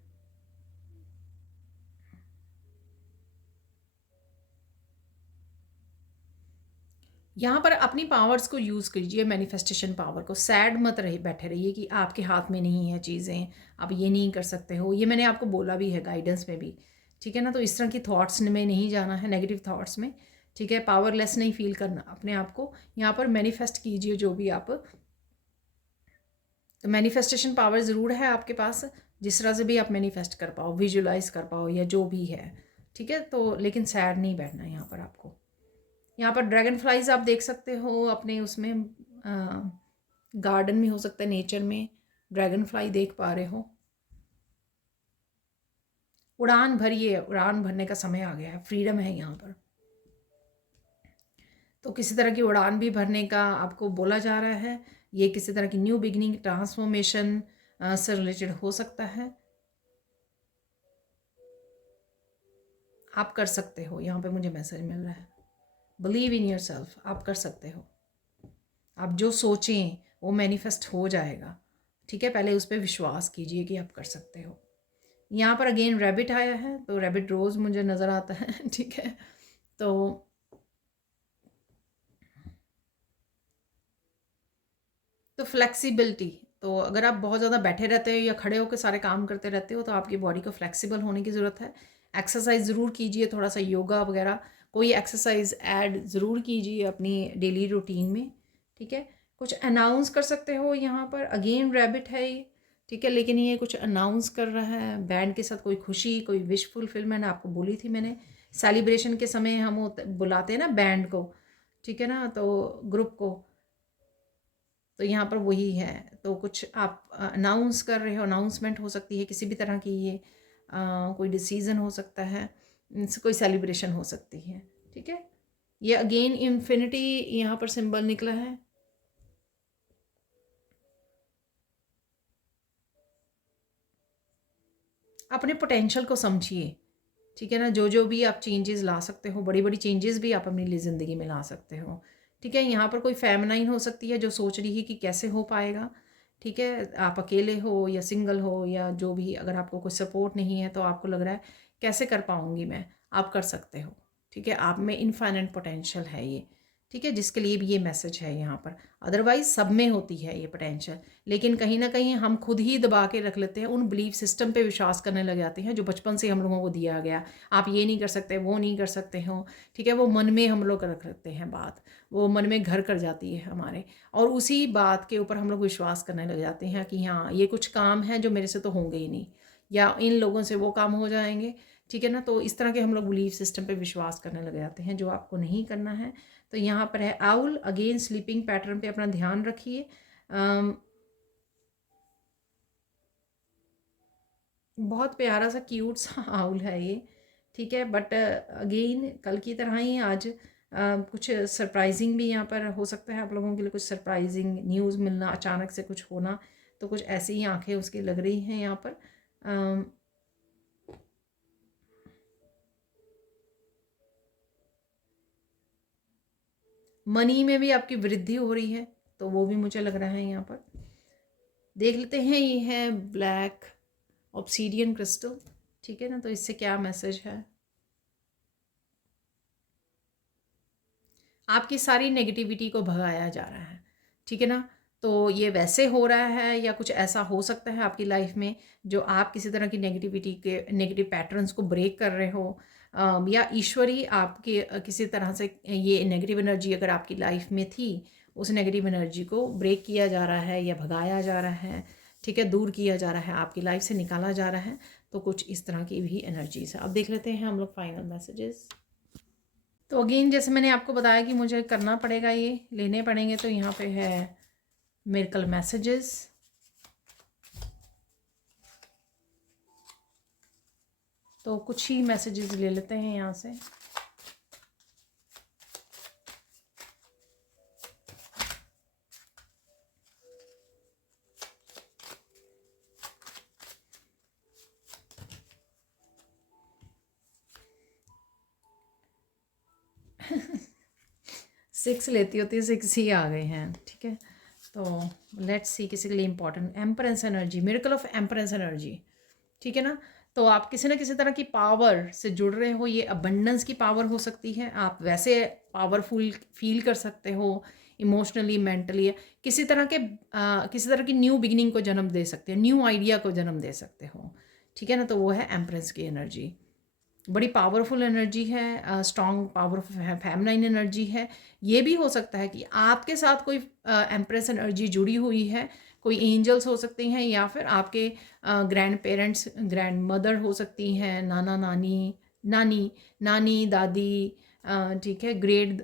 यहाँ पर अपनी पावर्स को यूज़ कीजिए, मैनिफेस्टेशन पावर को। सैड मत रहे, बैठे रहिए कि आपके हाथ में नहीं है चीज़ें, आप ये नहीं कर सकते हो। ये मैंने आपको बोला भी है गाइडेंस में भी, ठीक है ना। तो इस तरह की थॉट्स में नहीं जाना है, नेगेटिव थॉट्स में, ठीक है। पावरलेस नहीं फील करना अपने आप को। यहाँ पर मैनिफेस्ट कीजिए जो भी आप, तो मैनिफेस्टेशन पावर ज़रूर है आपके पास, जिस तरह से भी आप मैनिफेस्ट कर पाओ, विजुलाइज कर पाओ, या जो भी है, ठीक है। तो लेकिन सैड नहीं बैठना है यहाँ पर आपको। यहाँ पर ड्रैगन फ्लाइज आप देख सकते हो अपने उसमें, गार्डन में हो सकता है, नेचर में ड्रैगन फ्लाई देख पा रहे हो। उड़ान भरिए, उड़ान भरने का समय आ गया है, फ्रीडम है यहाँ पर। तो किसी तरह की उड़ान भी भरने का आपको बोला जा रहा है। ये किसी तरह की न्यू बिगनिंग, ट्रांसफॉर्मेशन से रिलेटेड हो सकता है। आप कर सकते हो, यहाँ पे मुझे मैसेज मिल रहा है। बिलीव इन योर सेल्फ, आप कर सकते हो। आप जो सोचें वो मैनिफेस्ट हो जाएगा, ठीक है। पहले उस पर विश्वास कीजिए कि आप कर सकते हो। यहाँ पर अगेन रैबिट आया है, तो रैबिट रोज़ मुझे नज़र आता है ठीक है। तो फ्लेक्सिबिलिटी, तो अगर आप बहुत ज़्यादा बैठे रहते हो या खड़े होकर सारे काम करते रहते हो, तो आपकी बॉडी को फ्लेक्सिबल होने की ज़रूरत है। एक्सरसाइज ज़रूर कीजिए, थोड़ा सा योगा वगैरह, कोई एक्सरसाइज ऐड ज़रूर कीजिए अपनी डेली रूटीन में, ठीक है। कुछ अनाउंस कर सकते हो यहाँ पर, अगेन रैबिट है ये, ठीक है। लेकिन ये कुछ अनाउंस कर रहा है बैंड के साथ, कोई खुशी, कोई विश फुलफिलमेंट। आपको बोली थी मैंने, सेलिब्रेशन के समय हम बुलाते हैं ना बैंड को, ठीक है ना, तो ग्रुप को, तो यहाँ पर वही है। तो कुछ आप अनाउंस कर रहे हो, अनाउंसमेंट हो सकती है किसी भी तरह की, ये कोई डिसीज़न हो सकता है, कोई सेलिब्रेशन हो सकती है, ठीक है। ये अगेन इन्फिनिटी यहाँ पर सिंबल निकला है। अपने पोटेंशियल को समझिए, ठीक है ना। जो जो भी आप चेंजेस ला सकते हो, बड़ी बड़ी चेंजेस भी आप अपनी ज़िंदगी में ला सकते हो, ठीक है। यहाँ पर कोई फेमिनाइन हो सकती है जो सोच रही है कि कैसे हो पाएगा, ठीक है। आप अकेले हो या सिंगल हो या जो भी, अगर आपको कोई सपोर्ट नहीं है तो आपको लग रहा है कैसे कर पाऊँगी मैं, आप कर सकते हो, ठीक है। आप में इनफाइनाइट पोटेंशियल है ये, ठीक है, जिसके लिए भी ये मैसेज है यहाँ पर। अदरवाइज सब में होती है ये पोटेंशियल, लेकिन कहीं ना कहीं हम खुद ही दबा के रख लेते हैं, उन बिलीफ सिस्टम पे विश्वास करने लग जाते हैं जो बचपन से हम लोगों को दिया गया। आप ये नहीं कर सकते, वो नहीं कर सकते हो, ठीक है। वो मन में हम लोग रख लेते हैं बात, वो मन में घर कर जाती है हमारे, और उसी बात के ऊपर हम लोग विश्वास करने लग जाते हैं कि हाँ ये कुछ काम है जो मेरे से तो होंगे ही नहीं, या इन लोगों से वो काम हो जाएंगे, ठीक है ना। तो इस तरह के हम लोग बिलीफ सिस्टम पे विश्वास करने लग जाते हैं, जो आपको नहीं करना है। तो यहाँ पर है आउल, अगेन स्लीपिंग पैटर्न पे अपना ध्यान रखिए। बहुत प्यारा सा क्यूट सा आउल है ये, ठीक है। बट अगेन कल की तरह ही आज कुछ सरप्राइजिंग भी यहाँ पर हो सकता है आप लोगों के लिए, कुछ सरप्राइजिंग न्यूज़ मिलना, अचानक से कुछ होना। तो कुछ ऐसी ही आंखें उसकी लग रही हैं यहाँ पर। मनी में भी आपकी वृद्धि हो रही है, तो वो भी मुझे लग रहा है यहाँ पर। देख लेते हैं, ये है ब्लैक ऑब्सीडियन क्रिस्टल, ठीक है ना। तो इससे क्या मैसेज है, आपकी सारी नेगेटिविटी को भगाया जा रहा है, ठीक है ना। तो ये वैसे हो रहा है, या कुछ ऐसा हो सकता है आपकी लाइफ में जो आप किसी तरह की नेगेटिविटी के, नेगेटिव पैटर्न्स को ब्रेक कर रहे हो, या ईश्वरी आपके किसी तरह से ये नेगेटिव एनर्जी अगर आपकी लाइफ में थी, उस नेगेटिव एनर्जी को ब्रेक किया जा रहा है या भगाया जा रहा है, ठीक है, दूर किया जा रहा है, आपकी लाइफ से निकाला जा रहा है। तो कुछ इस तरह की भी एनर्जीज है। अब देख लेते हैं हम लोग फाइनल मैसेजेस। तो अगेन जैसे मैंने आपको बताया कि मुझे करना पड़ेगा, ये लेने पड़ेंगे, तो यहाँ पे है मिरेकल मैसेजेस। तो कुछ ही मैसेजेस ले लेते हैं यहाँ से। सिक्स लेती होती है, सिक्स ही आ गए हैं। ठीक है, तो लेट्स सी किसी के लिए इंपॉर्टेंट एम्परेंस एनर्जी, मिरेकल ऑफ एम्परेंस एनर्जी। ठीक है ना, तो आप किसी ना किसी तरह की पावर से जुड़ रहे हो। ये अबंडेंस की पावर हो सकती है, आप वैसे पावरफुल फील कर सकते हो इमोशनली, मेंटली। किसी तरह की न्यू बिगिनिंग को जन्म दे सकते हो, न्यू आइडिया को जन्म दे सकते हो। ठीक है ना, तो वो है एम्परेंस की एनर्जी। बड़ी पावरफुल एनर्जी है, स्ट्रॉन्ग पावरफुल है, फेमिनाइन एनर्जी है। ये भी हो सकता है कि आपके साथ कोई एम्प्रेस एनर्जी जुड़ी हुई है, कोई एंजल्स हो सकती हैं, या फिर आपके ग्रैंड पेरेंट्स, ग्रैंड मदर हो सकती हैं, नाना नानी, नानी नानी दादी, ठीक है, ग्रैंड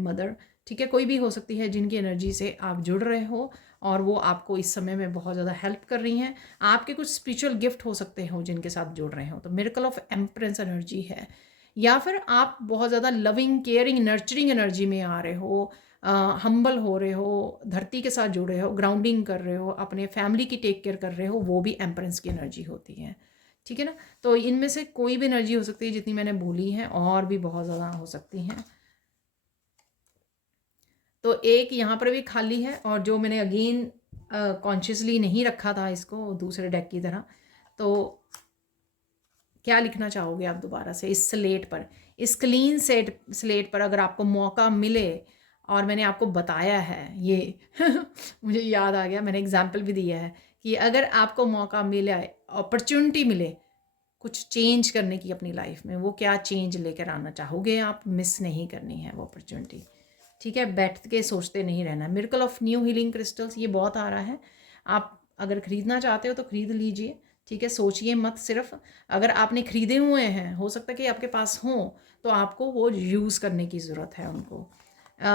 मदर। ठीक है, कोई भी हो सकती है जिनकी एनर्जी से आप जुड़ रहे हो और वो आपको इस समय में बहुत ज़्यादा हेल्प कर रही हैं। आपके कुछ स्पिरिचुअल गिफ्ट हो सकते हो जिनके साथ जुड़ रहे हो, तो मिरेकल ऑफ एम्प्रेंस एनर्जी है। या फिर आप बहुत ज़्यादा लविंग, केयरिंग, नर्चरिंग एनर्जी में आ रहे हो, हम्बल हो रहे हो, धरती के साथ जुड़ रहे हो, ग्राउंडिंग कर रहे हो, अपने फैमिली की टेक केयर कर रहे हो, वो भी एम्प्रेंस की एनर्जी होती है। ठीक है ना, तो इनमें से कोई भी एनर्जी हो सकती है जितनी मैंने बोली हैं, और भी बहुत ज़्यादा हो सकती हैं। तो एक यहाँ पर भी खाली है, और जो मैंने अगेन कॉन्शियसली नहीं रखा था इसको दूसरे डेक की तरह। तो क्या लिखना चाहोगे आप दोबारा से इस स्लेट पर, इस क्लीन स्लेट पर, अगर आपको मौका मिले? और मैंने आपको बताया है ये मुझे याद आ गया, मैंने एग्जाम्पल भी दिया है कि अगर आपको मौका मिले, अपॉर्चुनिटी मिले कुछ चेंज करने की अपनी लाइफ में, वो क्या चेंज लेकर आना चाहोगे आप? मिस नहीं करनी है वो अपॉर्चुनिटी। ठीक है, बैठ के सोचते नहीं रहना। Miracle of new healing crystals ये बहुत आ रहा है। आप अगर ख़रीदना चाहते हो तो ख़रीद लीजिए। ठीक है, सोचिए मत सिर्फ। अगर आपने ख़रीदे हुए हैं, हो सकता है कि आपके पास हों, तो आपको वो यूज़ करने की ज़रूरत है उनको।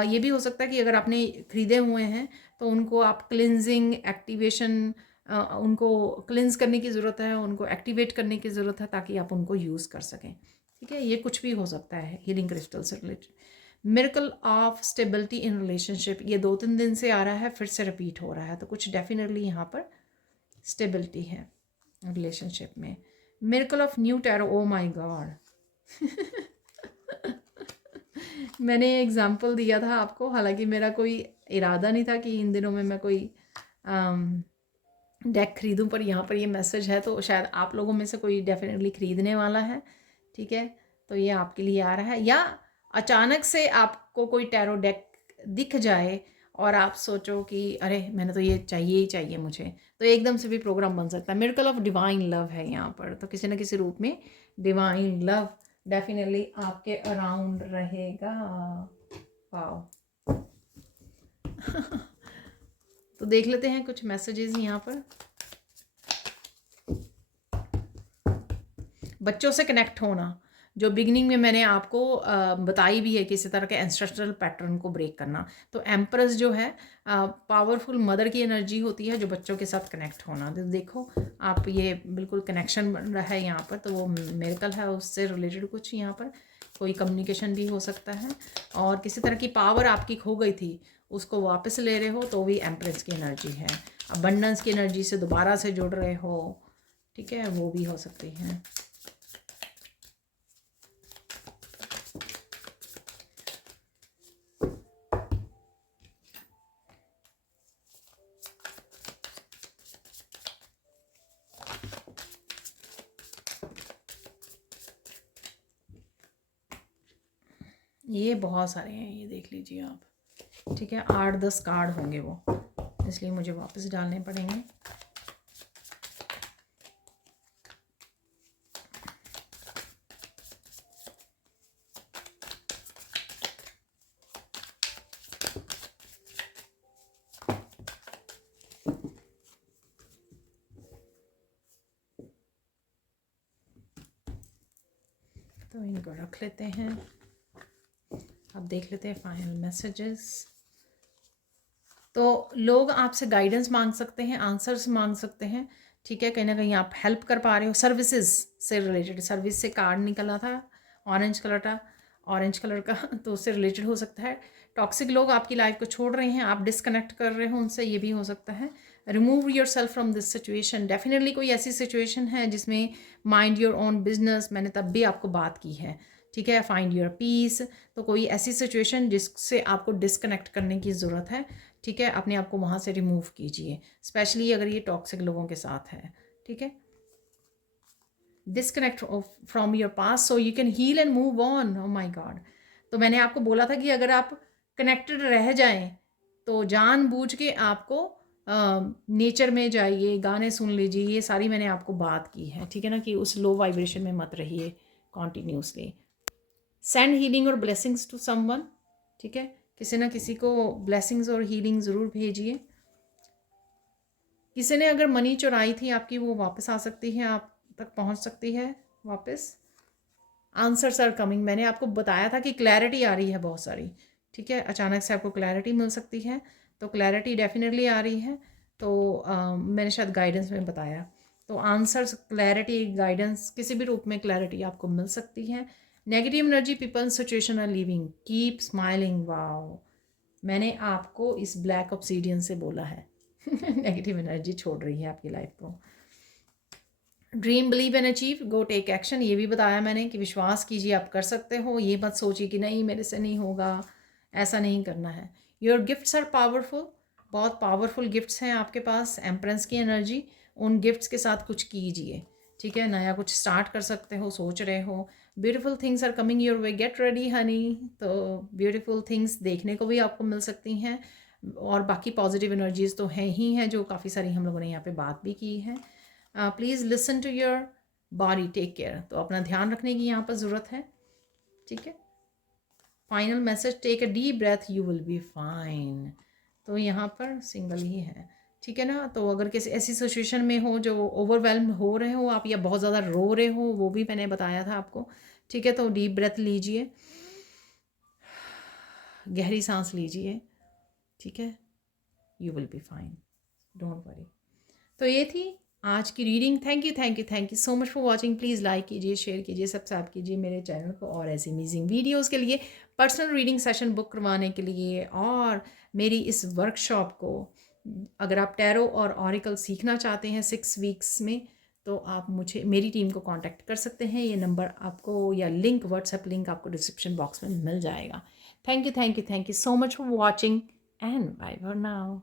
ये भी हो सकता है कि अगर आपने ख़रीदे हुए हैं तो उनको आप क्लिनजिंग एक्टिवेशन, उनको क्लिनज़ करने की ज़रूरत है, उनको एक्टिवेट करने की ज़रूरत है, ताकि आप उनको यूज़ कर सकें। ठीक है, ये कुछ भी हो सकता है हीलिंग क्रिस्टल से related. Miracle of stability in relationship, ये 2-3 दिन से आ रहा है, फिर से रिपीट हो रहा है, तो कुछ डेफिनेटली यहाँ पर स्टेबिलिटी है रिलेशनशिप में। Miracle of new tarot, oh my God मैंने एग्जांपल दिया था आपको, हालांकि मेरा कोई इरादा नहीं था कि इन दिनों में मैं कोई डेक खरीदूं, पर यहाँ पर ये मैसेज है, तो शायद आप लोगों में से कोई डेफिनेटली खरीदने वाला है। ठीक है, तो ये आपके लिए आ रहा है, या अचानक से आपको कोई टैरो डेक दिख जाए और आप सोचो कि अरे मैंने तो ये चाहिए ही चाहिए मुझे, तो एकदम से भी प्रोग्राम बन सकता है। मिरेकल ऑफ डिवाइन लव है यहाँ पर, तो किसी न किसी रूप में डिवाइन लव डेफिनेटली आपके अराउंड रहेगा। वाओ तो देख लेते हैं कुछ मैसेजेस यहाँ पर। बच्चों से कनेक्ट होना, जो बिगनिंग में मैंने आपको बताई भी है, किसी तरह के एंसेस्ट्रल पैटर्न को ब्रेक करना। तो एम्प्रेस जो है पावरफुल मदर की एनर्जी होती है, जो बच्चों के साथ कनेक्ट होना। तो देखो आप, ये बिल्कुल कनेक्शन बन रहा है यहाँ पर, तो वो मिरेकल है, उससे रिलेटेड कुछ यहाँ पर कोई कम्युनिकेशन भी हो सकता है। और किसी तरह की पावर आपकी खो गई थी, उसको वापस ले रहे हो, तो भी एम्प्रेस की एनर्जी है। अबंडेंस की एनर्जी से दोबारा से जुड़ रहे हो, ठीक है, वो भी हो सकती है। ये बहुत सारे हैं, ये देख लीजिए आप। ठीक है, 8-10 कार्ड होंगे वो, इसलिए मुझे वापस डालने पड़ेंगे। को रख लेते हैं। अब देख लेते हैं फाइनल मैसेजेस। तो लोग आपसे गाइडेंस मांग सकते हैं, आंसर्स मांग सकते हैं, ठीक है। कहीं ना कहीं आप हेल्प कर पा रहे हो, सर्विसेज से रिलेटेड, सर्विस से कार्ड निकला था ऑरेंज कलर का तो उससे रिलेटेड हो सकता है। टॉक्सिक लोग आपकी लाइफ को छोड़ रहे हैं, आप डिस्कनेक्ट कर रहे हो उनसे, ये भी हो सकता है। Remove your self from this situation, definitely कोई ऐसी सिचुएशन है जिसमें माइंड योर ओन बिजनेस, मैंने तब भी आपको बात की है, ठीक है। फाइंड योर पीस, तो कोई ऐसी सिचुएशन जिससे आपको डिस्कनेक्ट करने की ज़रूरत है, ठीक है। अपने आप को वहाँ से रिमूव कीजिए, स्पेशली अगर ये टॉक्सिक लोगों के साथ है, ठीक है। Disconnect from your past so you can heal and move on. Oh my God, तो मैंने आपको बोला था कि अगर आप कनेक्टेड रह जाएं तो जानबूझ के आपको नेचर में जाइए, गाने सुन लीजिए, ये सारी मैंने आपको बात की है, ठीक है ना, कि उस लो वाइब्रेशन में मत रहिए कॉन्टीन्यूसली। सेंड हीलिंग और ब्लेसिंग्स टू समवन, ठीक है। किसी ना किसी को ब्लेसिंग्स और हीलिंग ज़रूर भेजिए। किसी ने अगर मनी चुराई थी आपकी, वो वापस आ सकती है, आप तक पहुंच सकती है वापस। आंसर्स आर कमिंग, मैंने आपको बताया था कि क्लैरिटी आ रही है बहुत सारी, ठीक है। अचानक से आपको क्लैरिटी मिल सकती है, तो क्लैरिटी डेफिनेटली आ रही है। तो मैंने शायद गाइडेंस में बताया, तो आंसर्स, क्लैरिटी, गाइडेंस, किसी भी रूप में क्लैरिटी आपको मिल सकती है। Negative energy people situation are living, keep smiling. Wow, मैंने आपको इस ब्लैक ऑब्सीडियन से बोला है नेगेटिव एनर्जी छोड़ रही है आपकी लाइफ को। Dream, believe and achieve, go take action, ये भी बताया मैंने कि विश्वास कीजिए, आप कर सकते हो। ये मत सोचिए कि नहीं मेरे से नहीं होगा, ऐसा नहीं करना है। योर गिफ्ट्स आर पावरफुल, बहुत पावरफुल गिफ्ट्स हैं आपके पास, एम्प्रेस की एनर्जी, उन गिफ्ट्स के साथ कुछ कीजिए, ठीक है। नया कुछ स्टार्ट कर सकते हो, सोच रहे हो। Beautiful things are coming your way, get ready honey, तो ब्यूटीफुल थिंग्स देखने को भी आपको मिल सकती हैं। और बाकी पॉजिटिव एनर्जीज तो हैं ही हैं, जो काफ़ी सारी हम लोगों ने यहाँ पे बात भी की है। Please listen to your body, take care, तो अपना ध्यान रखने की यहाँ पर ज़रूरत है, ठीक है। Final message, take a deep breath, you will be fine, तो यहाँ पर सिंगल ही है, ठीक है ना। तो अगर किसी ऐसी सिचुएशन में हो जो ओवरवेल्म हो रहे हो आप, या बहुत ज़्यादा रो रहे हो, वो भी मैंने बताया था आपको, ठीक है। तो डीप ब्रेथ लीजिए, गहरी सांस लीजिए, ठीक है। You will be fine, don't worry. तो ये थी आज की reading. Thank you so much for watching. Please like कीजिए, शेयर कीजिए, सब्सक्राइब कीजिए मेरे चैनल को, और ऐसी अमेजिंग वीडियोस के लिए, पर्सनल रीडिंग सेशन बुक करवाने के लिए, और मेरी इस वर्कशॉप को, अगर आप टैरो और ऑरिकल सीखना चाहते हैं 6 वीक्स में, तो आप मुझे, मेरी टीम को कांटेक्ट कर सकते हैं। ये नंबर आपको, या लिंक, व्हाट्सएप लिंक आपको डिस्क्रिप्शन बॉक्स में मिल जाएगा। Thank you so much for watching and bye for now.